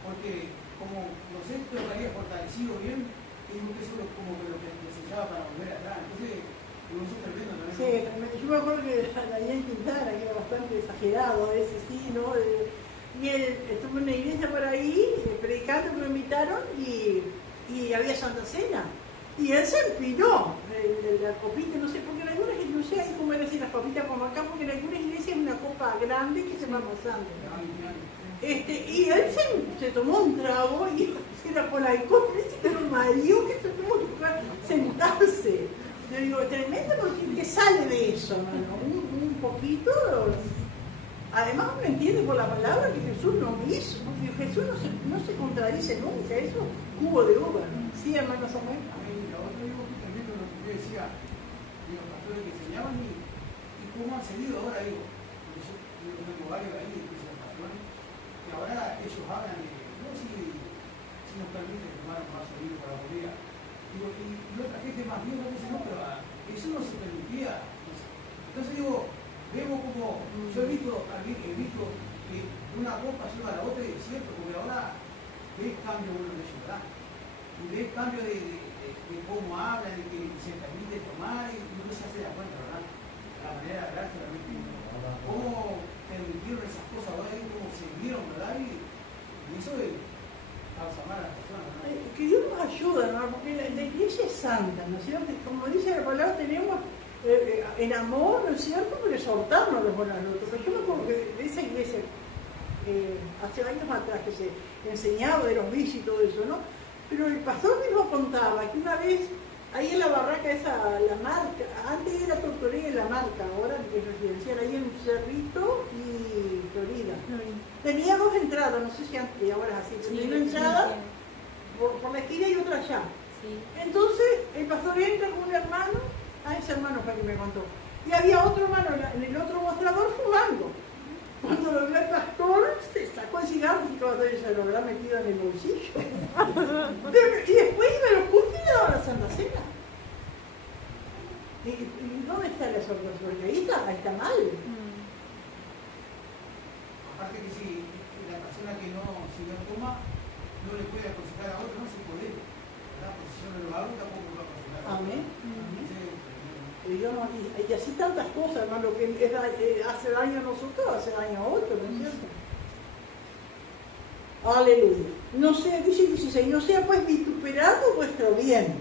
Porque como los centros lo había fortalecido bien, y dijo que eso como que lo que necesitaba para volver atrás. Entonces, digo, eso es tremendo también. Sí, yo me acuerdo que allá en Quintana, que era bastante exagerado a veces, sí, ¿no? Y él estuvo en una iglesia por ahí, predicando, que lo invitaron, y había Santa Cena. Y él se empinó, la copita, no sé, porque en algunas, no sé ahí cómo era decir las copitas como acá, porque en algunas iglesias es una copa grande que se va pasando. Y él se tomó un trago y era por alcohol, parece que era un marido que se tuvo que sentarse. Yo digo, tremendo porque ¿qué sale de eso, hermano? Un poquito. Además uno entiende por la palabra que Jesús no hizo, porque Jesús no se contradice nunca, eso jugo de uva. Sí, hermano Samuel. Tremendo lo que yo decía, los pastores que enseñaban y cómo han seguido ahora, digo, porque yo tengo varios ahí, incluso los pastores, que ahora ellos hablan de, no si nos permiten tomar un vaso de vino para la comida, digo, y otra gente más bien no dice, no, pero eso no se permitía. Entonces digo, vemos como, yo he visto que una copa lleva a la otra y es cierto, porque ahora ves cambio bueno de ellos, ¿verdad? Y ves cambio de cómo hablan, de que se permite tomar, y uno se hace la cuenta, ¿verdad? La manera de hablar solamente. Cómo permitieron esas cosas ahora y cómo se vieron, ¿verdad? Y eso es causa mal a las personas, ¿verdad? Que Dios nos ayuda, ¿no? Porque la iglesia es santa, ¿no es cierto? Como dice la palabra, tenemos en amor, ¿no es cierto?, por exhortarnos los unos a los otros. Pero yo me acuerdo que de esa iglesia, hace años atrás, que se enseñaba de los vicios y todo eso, ¿no? Pero el pastor mismo contaba que una vez, ahí en la barraca esa, la Marca, antes era Tortorería en la Marca, ahora es residencial, ahí en Cerrito y Florida. Tenía dos entradas, no sé si antes, ahora es así, tenía una entrada por la esquina y otra allá. Sí. Entonces el pastor entra con un hermano, ese hermano fue el que me contó, y había otro hermano en el otro mostrador fumando. Cuando lo vio el pastor, se sacó el cigarro y se lo habrá metido en el bolsillo. Y después iba a los cultos y le daba la Santa Cena. ¿Y dónde está la exhortación? Porque ahí está mal. Aparte que si la persona que no toma, no le puede aconsejar a otro, no se puede. ¿Verdad? Porque si yo no lo hago, tampoco lo va a aconsejar a otro. Amén. Y así tantas cosas, hermano, que hace daño a nosotros, hace daño a otros, ¿no es cierto? Aleluya. No sea, dice 16, no sea pues vituperado vuestro bien,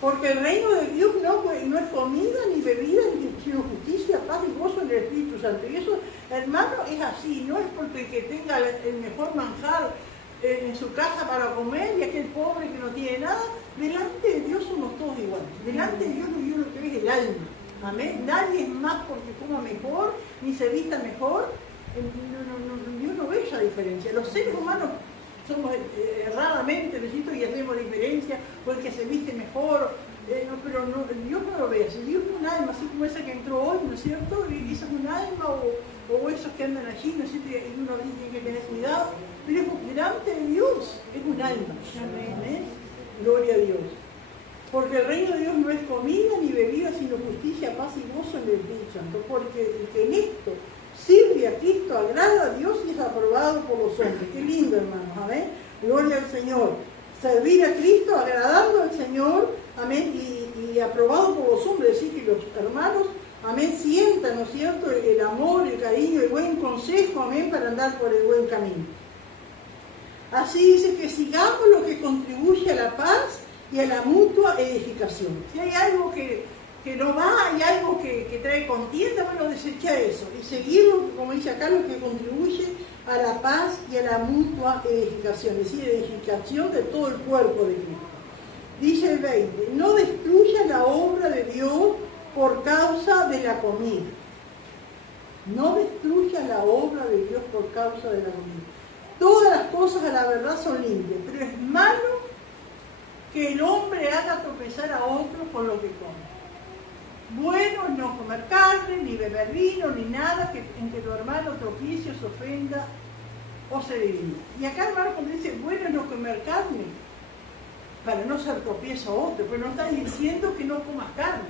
porque el reino de Dios no es comida ni bebida, sino justicia, paz y gozo en el Espíritu Santo. Y eso, hermano, es así, no es porque el que tenga el mejor manjar en su casa para comer y aquel pobre que no tiene nada, delante de Dios somos todos iguales. Delante de Dios no hay uno que ve el alma. Amén. Nadie es más porque coma mejor, ni se vista mejor. Dios no ve esa diferencia. Los seres humanos somos erradamente, necesito y hacemos diferencia porque se viste mejor, pero Dios no lo ve así. Dios es un alma, así como esa que entró hoy, ¿no es cierto? Y esa es un alma, o esos que andan allí, ¿no es cierto? Y uno tiene que tener cuidado, pero delante de Dios es un alma. Amén. Gloria a Dios. Porque el reino de Dios no es comida ni bebida, sino justicia, paz y gozo en el Espíritu Santo. Porque el que en esto sirve a Cristo, agrada a Dios y es aprobado por los hombres. Qué lindo, hermanos. Amén. Gloria al Señor. Servir a Cristo, agradando al Señor, amén, y aprobado por los hombres. Es decir, que los hermanos, amén, sientan, ¿no es cierto?, el amor, el cariño, el buen consejo, amén, para andar por el buen camino. Así dice que sigamos lo que contribuye a la paz y a la mutua edificación. Si hay algo que no va, hay algo que trae contienda, bueno, desechar eso y seguir, como dice acá, lo que contribuye a la paz y a la mutua edificación, es decir, edificación de todo el cuerpo de Cristo. Dice el 20, no destruya la obra de Dios por causa de la comida. No destruyas la obra de Dios por causa de la comida. Todas las cosas a la verdad son limpias, pero es malo que el hombre haga tropezar a otro con lo que come. Bueno es no comer carne, ni beber vino, ni nada en que tu hermano tropiece o se ofenda o se divida. Y acá, hermano, cuando dice bueno es no comer carne, para no ser tropiezo a otro, pero no está diciendo que no comas carne.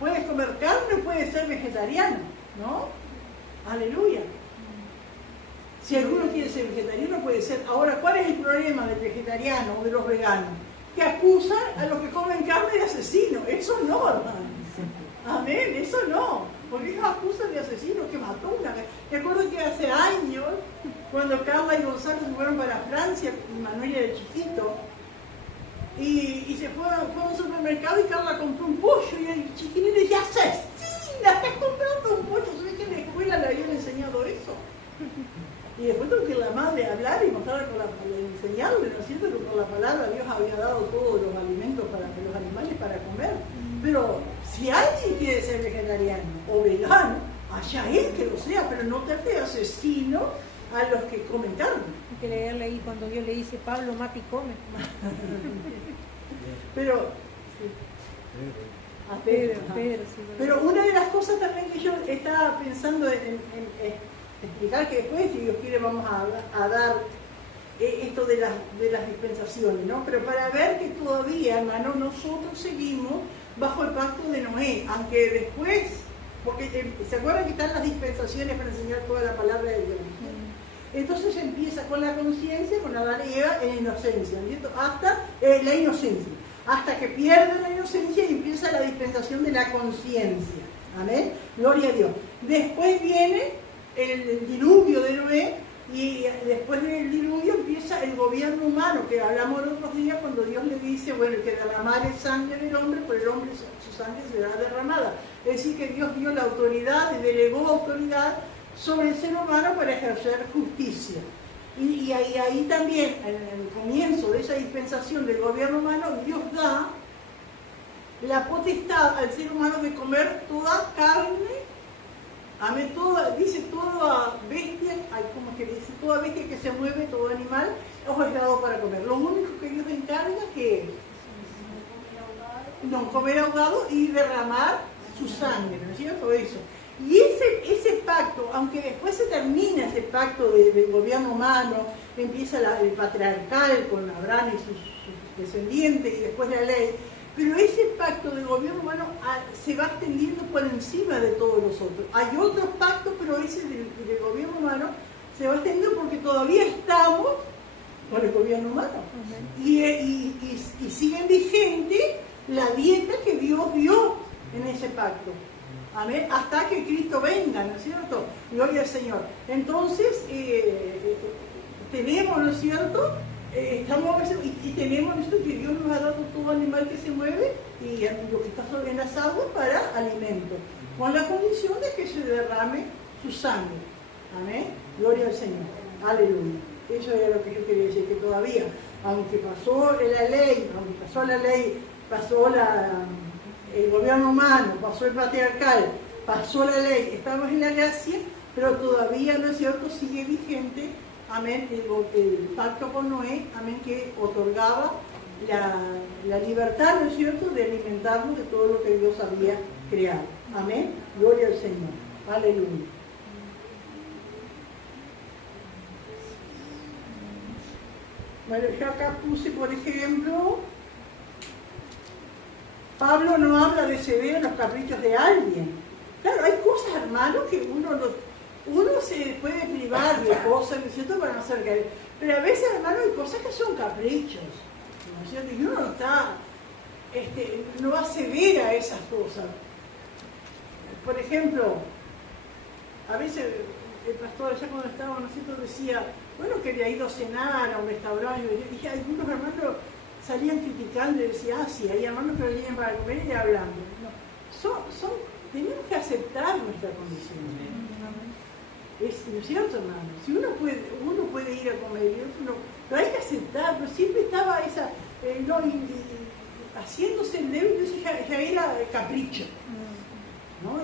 Puedes comer carne o puedes ser vegetariano, ¿no? Aleluya. Si alguno quiere ser vegetariano, puede ser. Ahora, ¿cuál es el problema del vegetariano o de los veganos? Que acusan a los que comen carne de asesino. Eso no, hermano. Amén, eso no. Porque ellos acusan de asesino que mató una vez. Recuerdo que hace años, cuando Carla y Gonzalo se fueron para Francia, Manuel era chiquito, y se fue a un supermercado y Carla compró un pollo y el chiquilín le decía, asesina, estás comprando un pollo. ¿Sabes que en la escuela le habían enseñado eso? Y después tuvo que la madre hablar y mostrar enseñarle, ¿no es cierto? Que por la palabra Dios había dado todos los alimentos para los animales para comer. Pero si alguien quiere ser vegetariano o vegano, allá él que lo sea, pero no te hace asesino a los que comen carne. Hay que leerle ahí cuando Dios le dice, Pablo mata y come. Pero, a Pedro, sí, pero una de las cosas también que yo estaba pensando en explicar, que después, si Dios quiere, vamos a dar esto de las dispensaciones, ¿no? Pero para ver que todavía, hermano, nosotros seguimos bajo el pacto de Noé, aunque después, porque ¿se acuerdan que están las dispensaciones para enseñar toda la palabra de Dios? Entonces empieza con la conciencia, con Adán y Eva en inocencia, ¿cierto? Hasta la inocencia, hasta que pierden la inocencia y empieza la dispensación de la conciencia. Amén, gloria a Dios. Después viene el diluvio de Noé, y después del diluvio empieza el gobierno humano, que hablamos los otros días cuando Dios le dice, bueno, que derramar es sangre del hombre, por el hombre su sangre será derramada. Es decir, que Dios dio la autoridad y delegó autoridad sobre el ser humano para ejercer justicia. Y ahí también, en el comienzo de esa dispensación del gobierno humano, Dios da la potestad al ser humano de comer toda carne. Amén, dice toda bestia, ¿cómo es que dice? Toda bestia que se mueve, todo animal, os es dado para comer. Lo único que Dios encarga que es no comer ahogado y derramar su sangre, ¿no es cierto? Eso. Y ese pacto, aunque después se termina ese pacto del gobierno humano, empieza el patriarcal con Abraham y sus descendientes y después la ley, pero ese pacto del gobierno humano se va extendiendo por encima de todos los otros. Hay otros pactos, pero ese del gobierno humano se va extendiendo porque todavía estamos con el gobierno humano. Y siguen vigente la dieta que Dios dio en ese pacto. Amén. Hasta que Cristo venga, ¿no es cierto? Gloria al Señor. Entonces, tenemos, ¿no es cierto? Y tenemos esto que Dios nos ha dado todo animal que se mueve y lo que está en las aguas para alimento, con la condición de que se derrame su sangre. Amén. Gloria al Señor. Aleluya. Eso era lo que yo quería decir, que todavía, aunque pasó la ley, pasó el gobierno humano, pasó el patriarcal, pasó la ley, estamos en la gracia, pero todavía, ¿no es cierto?, sigue vigente. Amén, el pacto con Noé, amén, que otorgaba la libertad, ¿no es cierto?, de alimentarnos de todo lo que Dios había creado. Amén, gloria al Señor. Aleluya. Bueno, yo acá puse, por ejemplo, Pablo no habla de ceder a los caprichos de alguien. Claro, hay cosas, hermanos, que uno se puede privar de cosas, ¿no es cierto?, para no ser que... Pero a veces, hermano, hay cosas que son caprichos, ¿no es cierto? Y uno no está, no va a ceder a esas cosas. Por ejemplo, a veces el pastor allá cuando estaba, ¿no es cierto?, decía, bueno, que había ido a cenar a un restaurante, y dije, algunos hermanos salían criticando y decían, sí, hay hermanos que vienen para comer y hablando. No, tenemos que aceptar nuestra condición. ¿No es cierto, hermano? Si uno puede ir a comer y otro no, pero hay que aceptarlo. Siempre estaba esa, haciéndose el débil, entonces ya era capricho, ¿no?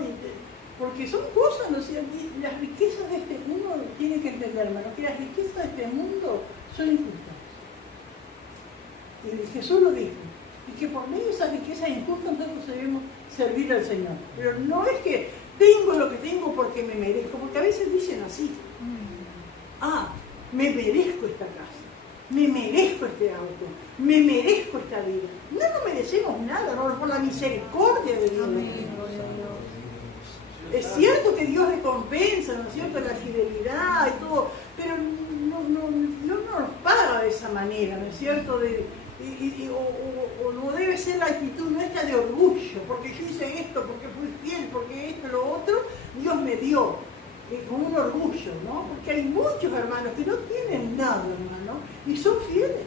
Porque son cosas, ¿no? Las riquezas de este mundo, tienen que entender, hermano, que las riquezas de este mundo son injustas. Y Jesús lo dijo. Y que por medio de esas riquezas injustas nosotros debemos servir al Señor. Pero no es que tengo lo que tengo porque me merezco, porque a veces dicen así. Me merezco esta casa, me merezco este auto, me merezco esta vida. No merecemos nada, no, por la misericordia de Dios. Es cierto que Dios recompensa, ¿no es cierto?, la fidelidad y todo, pero Dios no nos paga de esa manera, ¿no es cierto? O no debe ser la actitud nuestra de orgullo, porque yo hice esto, porque fui fiel, porque esto, lo otro, Dios me dio, con un orgullo, ¿no? Porque hay muchos hermanos que no tienen nada, hermano, y son fieles.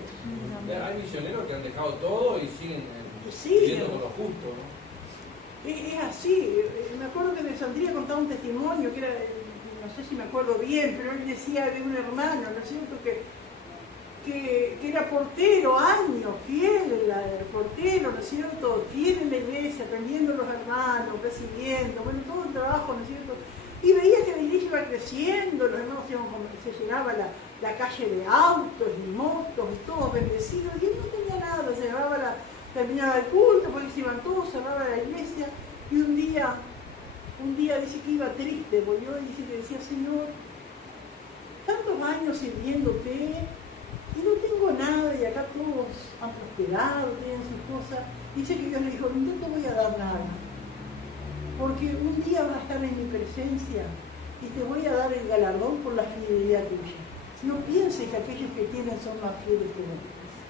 Hay misioneros que han dejado todo y siguen viviendo con lo justo, ¿no? Es así. Me acuerdo que de Sandría contaba un testimonio que era, no sé si me acuerdo bien, pero él decía de un hermano, ¿no es cierto?, que era portero, años, fiel, portero, ¿no es cierto?, fiel en la iglesia, atendiendo a los hermanos, recibiendo, bueno, todo el trabajo, ¿no es cierto?, y veía que la iglesia iba creciendo, los hermanos se llenaba la calle de autos y motos y todos bendecidos, y él no tenía nada, terminaba el culto, porque se iban todos, cerraba la iglesia, y un día dice que iba triste, volvió y dice que decía, Señor, tantos años sirviéndote, y no tengo nada, y acá todos han prosperado, tienen sus cosas. Dice que Dios le dijo, no te voy a dar nada, porque un día vas a estar en mi presencia y te voy a dar el galardón por la fidelidad tuya. No pienses que aquellos que tienen son más fieles que vos.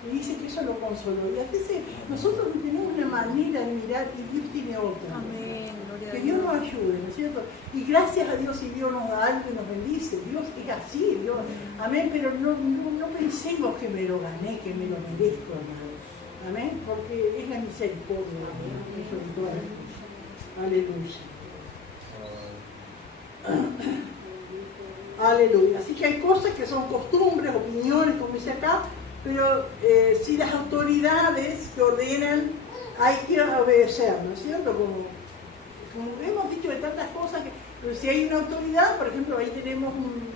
Y dice que eso lo consoló. Y a veces nosotros tenemos una manera de mirar y Dios tiene otra. Amén. Que Dios nos ayude, ¿no es cierto? Y gracias a Dios si Dios nos da algo y nos bendice. Dios es así, Dios. Amén, pero no pensemos que me lo gané, que me lo merezco, hermano. Amén, porque es la misericordia de Dios. Aleluya. Aleluya. Así que hay cosas que son costumbres, opiniones, como dice acá, pero si las autoridades que ordenan, hay que obedecer, ¿no es cierto? Como hemos dicho de tantas cosas, pero si hay una autoridad, por ejemplo, ahí tenemos un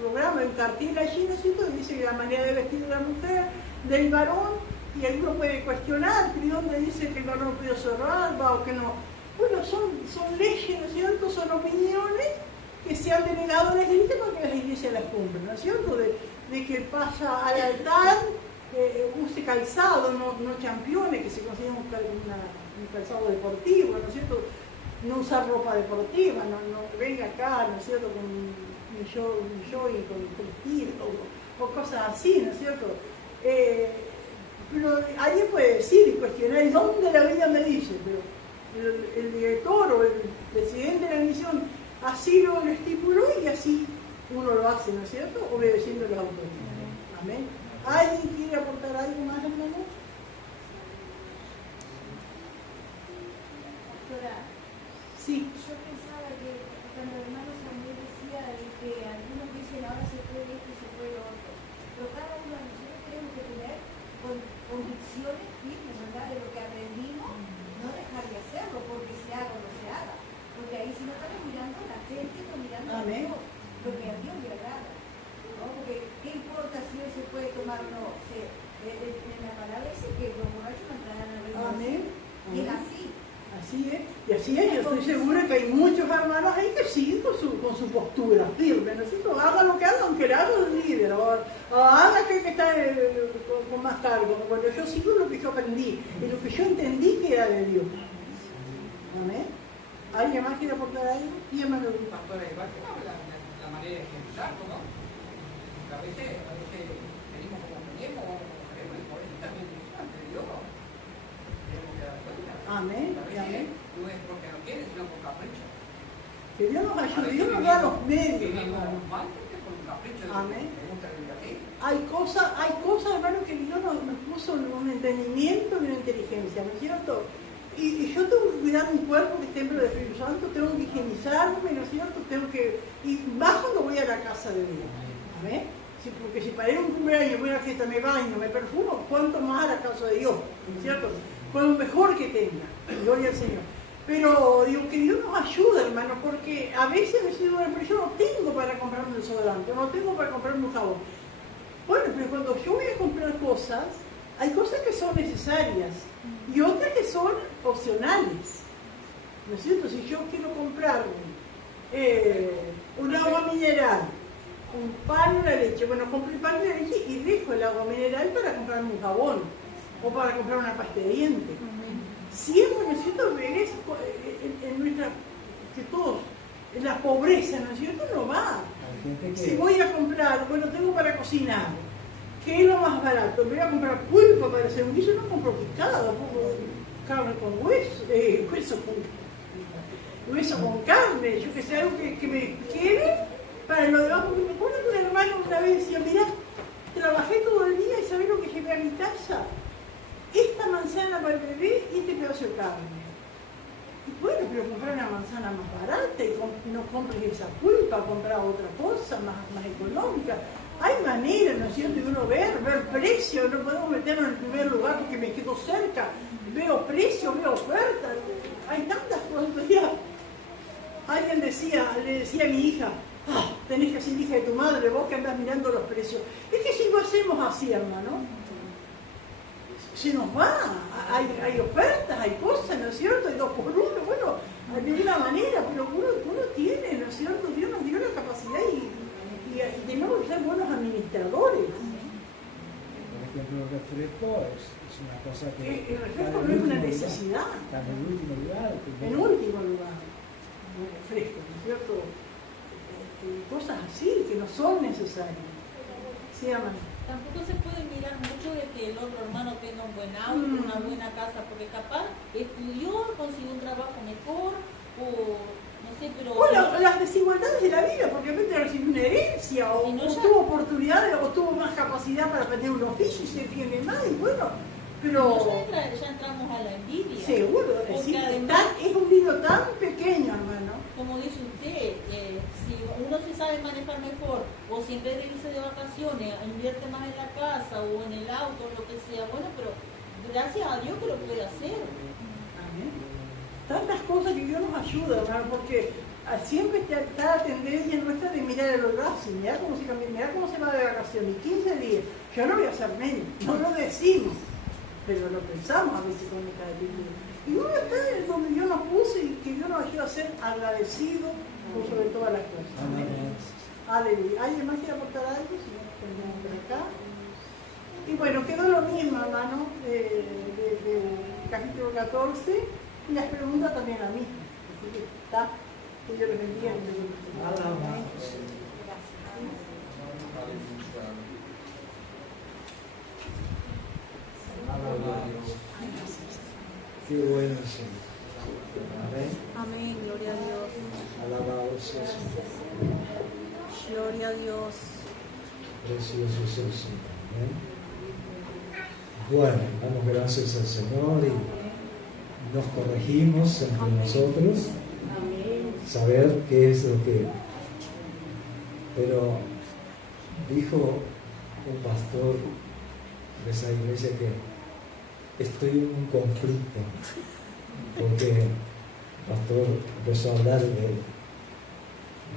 programa, un cartel allí, ¿no es cierto?, que dice la manera de vestir de la mujer, del varón, y alguno puede cuestionar, ¿y dónde dice que el varón no puede cerrar, o que no? Bueno, son leyes, ¿no es cierto?, son opiniones que se han delegado a las iglesias para que las iglesias las cumplan, ¿no es cierto?, de que pasa al altar, use calzado, no championes, que se considera un calzado deportivo, ¿no es cierto?, no usar ropa deportiva, no venga acá, ¿no es cierto?, con un jogging, con vestido, o cosas así, ¿no es cierto? Pero alguien puede decir y cuestionar, ¿y dónde la Biblia me dice? Pero el director o el presidente de la misión así lo estipuló y así uno lo hace, ¿no es cierto?, obedeciendo las autoridades. Amén. ¿Alguien quiere aportar algo más, hermano? Sí. Yo pensaba que cuando el hermano Samuel decía que algunos dicen ahora se puede esto y se puede lo otro, pero cada uno de nosotros tenemos que tener convicciones firmes, ¿verdad?, de lo que aprendimos, no dejar de hacerlo porque se haga o no se haga, porque ahí si no estamos mirando a la gente, estamos mirando a Dios, lo que a Dios le agrada, ¿no? Porque ¿qué importa si hoy se puede tomar o no? En la palabra dice que los borrachos no entrarán a la reino. Amén. Y es así. Así es, y así es, yo estoy segura que hay muchos hermanos ahí que siguen con su postura firme, ¿no es cierto? Haga lo que haga, aunque le haga el líder, o haga que está con más cargo. Bueno, yo sigo lo que yo aprendí, y lo que yo entendí que era de Dios. Amén. ¿Alguien más quiere aportar algo? Y hermano Luis. Pastora, igual que la manera de pensar, ¿no? Porque a veces venimos como queremos, y por eso también ante Dios tenemos que dar cuenta. Amén. Amén. No es porque no quiere, sino por capricho. Que Dios nos ayude, Dios nos da los medios, hermano. Mal porque por un capricho de Amén. que gusta vivir así. Hay cosas, hermano, que Dios nos puso un entendimiento y una inteligencia, ¿no es cierto? Y yo tengo que cuidar mi cuerpo, que es templo del Espíritu Santo, tengo que higienizarme, ¿no es cierto? Y más cuando voy a la casa de Dios. Amén. Sí, porque si para ir a un cumpleaños, voy a la fiesta, me baño, me perfumo, cuánto más a la casa de Dios, ¿no es cierto? Con lo mejor que tenga, gloria al Señor. Pero digo que Dios nos ayuda, hermano, porque a veces me digo, bueno, pero yo no tengo para comprarme un desodorante, no tengo para comprarme un jabón. Bueno, pero cuando yo voy a comprar cosas, hay cosas que son necesarias y otras que son opcionales. ¿No es cierto? Si yo quiero comprarme un agua mineral, un pan y una leche, bueno, compro el pan y la leche y dejo el agua mineral para comprarme un jabón o para comprar una pasta de dientes. Siempre, ¿no es cierto?, ves en nuestra, que todos, en la pobreza, ¿no es cierto?, no va. Si voy a comprar, bueno, tengo para cocinar, ¿qué es lo más barato? Me voy a comprar pulpa para hacer un guiso, no compro pescado, compro carne con hueso con carne, yo que sé, algo que me quede para lo demás, porque me acuerdo que un hermano una vez decía, mirá, trabajé todo el día y ¿sabés lo que llevé a mi casa? Esta manzana para el bebé y este pedazo de carne. Y bueno, pero comprar una manzana más barata y no compres esa pulpa, comprar otra cosa más económica. Hay maneras, ¿no es cierto?, de uno ver precio, no podemos meternos en el primer lugar porque me quedo cerca, veo precios, veo ofertas, hay tantas cosas. Ya. Alguien le decía a mi hija, tenés que ser hija de tu madre, vos que andás mirando los precios. Es que si lo hacemos así, hermano, se nos va, hay ofertas, hay cosas, ¿no es cierto? Hay 2 por 1, bueno, de una manera, pero uno tiene, ¿no es cierto? Dios nos dio la capacidad y tenemos que ser buenos administradores. Por ejemplo, el refresco es una cosa que... El refresco no es una necesidad. Está en el último lugar. En último lugar, el refresco, ¿no es cierto? Cosas así que no son necesarias. Sí, hermano. Tampoco se puede mirar mucho de que el otro hermano tenga un buen auto, una buena casa, porque capaz estudió, consiguió un trabajo mejor, o no sé, pero... Bueno, las desigualdades de la vida, porque de repente recibió una herencia, o, si no, tuvo oportunidades, o tuvo más capacidad para aprender un oficio y se tiene más, y bueno, pero... Ya entramos a la envidia. Seguro, es porque decir, además, es un libro tan pequeño, hermano. como dice usted, si uno se sabe manejar mejor, o si en vez de irse de vacaciones invierte más en la casa o en el auto, lo que sea, bueno, pero gracias a Dios que lo puede hacer. Amén. Tantas cosas que Dios nos ayuda, hermano, porque siempre está la tendencia nuestra de mirar el horario, mirá cómo se va de vacaciones, 15 días, yo no voy a hacer menos, no lo decimos, pero lo pensamos a veces con esta actitud. Y uno está en donde Dios nos puso y que Dios nos ayuda a ser agradecidos por sobre todas las cosas. Amén. Aleluya. ¿Alguien más quiere aportar algo? Si no, tenemos por acá. Y bueno, quedó lo mismo, hermano, del capítulo 14, y las preguntas también la misma. Así que está, que Dios les bendiga. Amén. Qué bueno, Señor. Amén. Amén, gloria a Dios. Alabado sea su nombre. Gloria a Dios. Precioso es el Señor. Amén. Bueno, damos gracias al Señor y nos corregimos entre nosotros. Saber qué es lo que... Pero dijo un pastor de esa iglesia que estoy en un conflicto, porque el pastor empezó a hablar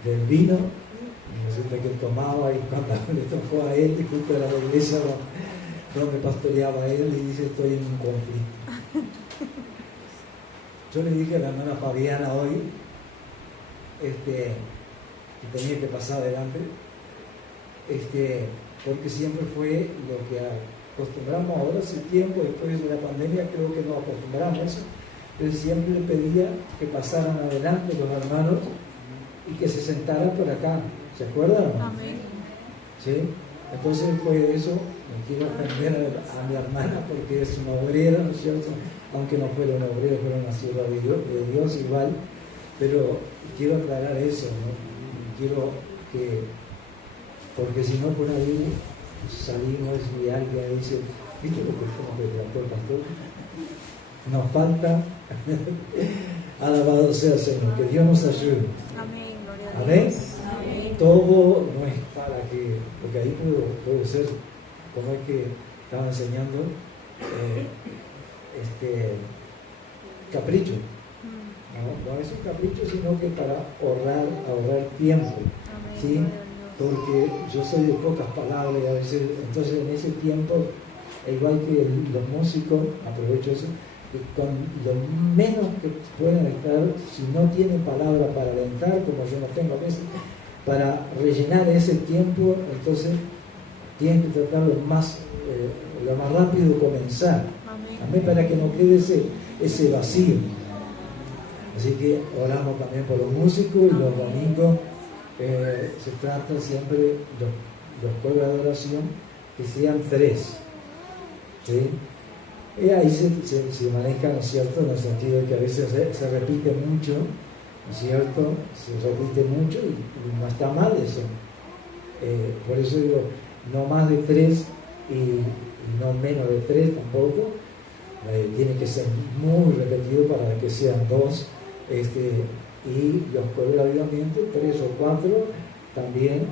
del vino, y resulta que él tomaba, y cuando le tocó a él, justo era la iglesia donde pastoreaba él, y dice, estoy en un conflicto. Yo le dije a la hermana Fabiana hoy, que tenía que pasar adelante, porque siempre fue lo que acostumbramos ahora, hace tiempo, después de la pandemia, creo que nos acostumbramos. Él siempre le pedía que pasaran adelante los hermanos y que se sentaran por acá. ¿Se acuerdan? Amén. ¿Sí? Entonces, pues eso, no quiero ofender a mi hermana porque es una obrera, ¿no es cierto? Aunque no fuera una obrera, fuera una sierva de Dios igual. Pero quiero aclarar eso, ¿no? Quiero que, porque si no por ahí salimos y alguien dice, ¿viste lo que como que trató el pastor? Nos falta, alabado sea el Señor, que Dios nos ayude. Amén, gloria a Amén. Dios. Amén. Todo no es para que, porque ahí puede ser, como es que estaba enseñando, capricho. No es un capricho, sino que para ahorrar tiempo, ¿sí? Porque yo soy de pocas palabras y a veces, entonces en ese tiempo, igual que los músicos, aprovecho eso, que con lo menos que pueden estar, si no tienen palabra para alentar, como yo no tengo a veces, para rellenar ese tiempo, entonces tienen que tratar lo más rápido comenzar. Amén, para que no quede ese vacío. Así que oramos también por los músicos y los domingos se trata siempre los jueves de adoración que sean 3. ¿Sí? Y ahí se maneja, ¿no es cierto?, en el sentido de que a veces se repite mucho, ¿no es cierto? Se repite mucho y no está mal eso. Por eso digo, no más de 3 y no menos de 3 tampoco. Tiene que ser muy repetido para que sean 2. Y los jueves de avivamiento, 3 o 4 también,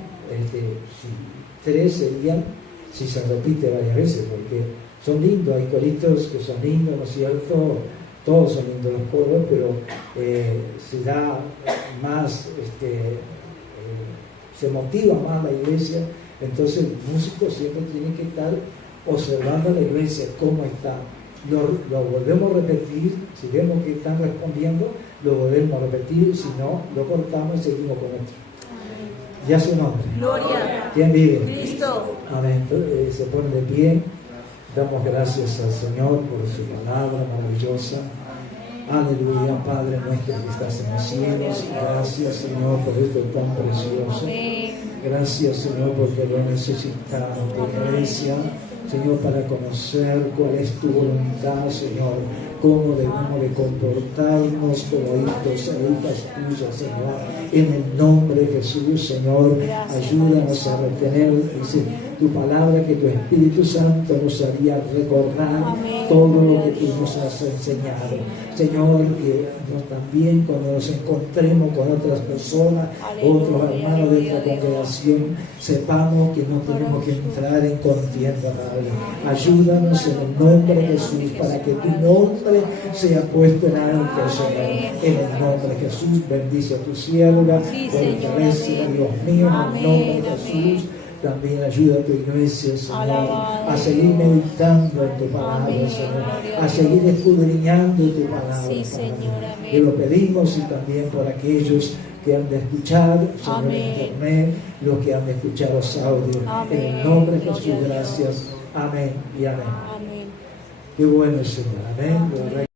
3 serían si se repite varias veces, porque son lindos, hay coritos que son lindos, ¿no es cierto? Todos son lindos los coros, pero se da más, se motiva más la iglesia, entonces el músico siempre tiene que estar observando a la iglesia cómo está. Lo volvemos a repetir, si vemos que están respondiendo, lo volvemos a repetir, si no, lo cortamos y seguimos con otro. Ya su nombre. Gloria. ¿Quién vive? Cristo. Amén. Se pone de pie. Damos gracias al Señor por su palabra maravillosa. Aleluya, Padre nuestro que estás en los cielos. Gracias, Señor, por esto tan precioso. Gracias, Señor, porque lo necesitamos de iglesia. Señor, para conocer cuál es tu voluntad, Señor, cómo debemos de comportarnos como hijos e hijas tuyas, Señor. En el nombre de Jesús, Señor, ayúdanos a retener tu palabra, que tu Espíritu Santo nos haría recordar todo lo que tú nos has enseñado. Señor, que también cuando nos encontremos con otras personas, otros hermanos de otra congregación, sepamos que no tenemos que entrar en contienda, Padre. Ayúdanos en el nombre de Jesús, para que tu nombre sea puesto en alto, Señor. En el nombre de Jesús, bendice a tu sierva, fortalece, Dios mío, en el nombre de Jesús. También ayuda a tu iglesia, Señor, a seguir meditando en tu palabra, Señor, a seguir escudriñando tu palabra, Padre. Te lo pedimos, y también por aquellos que han de escuchar, Señor, en internet, los que han de escuchar los audios. En el nombre de Jesús, gracias. Amén y amén. Qué bueno, Señor. Amén.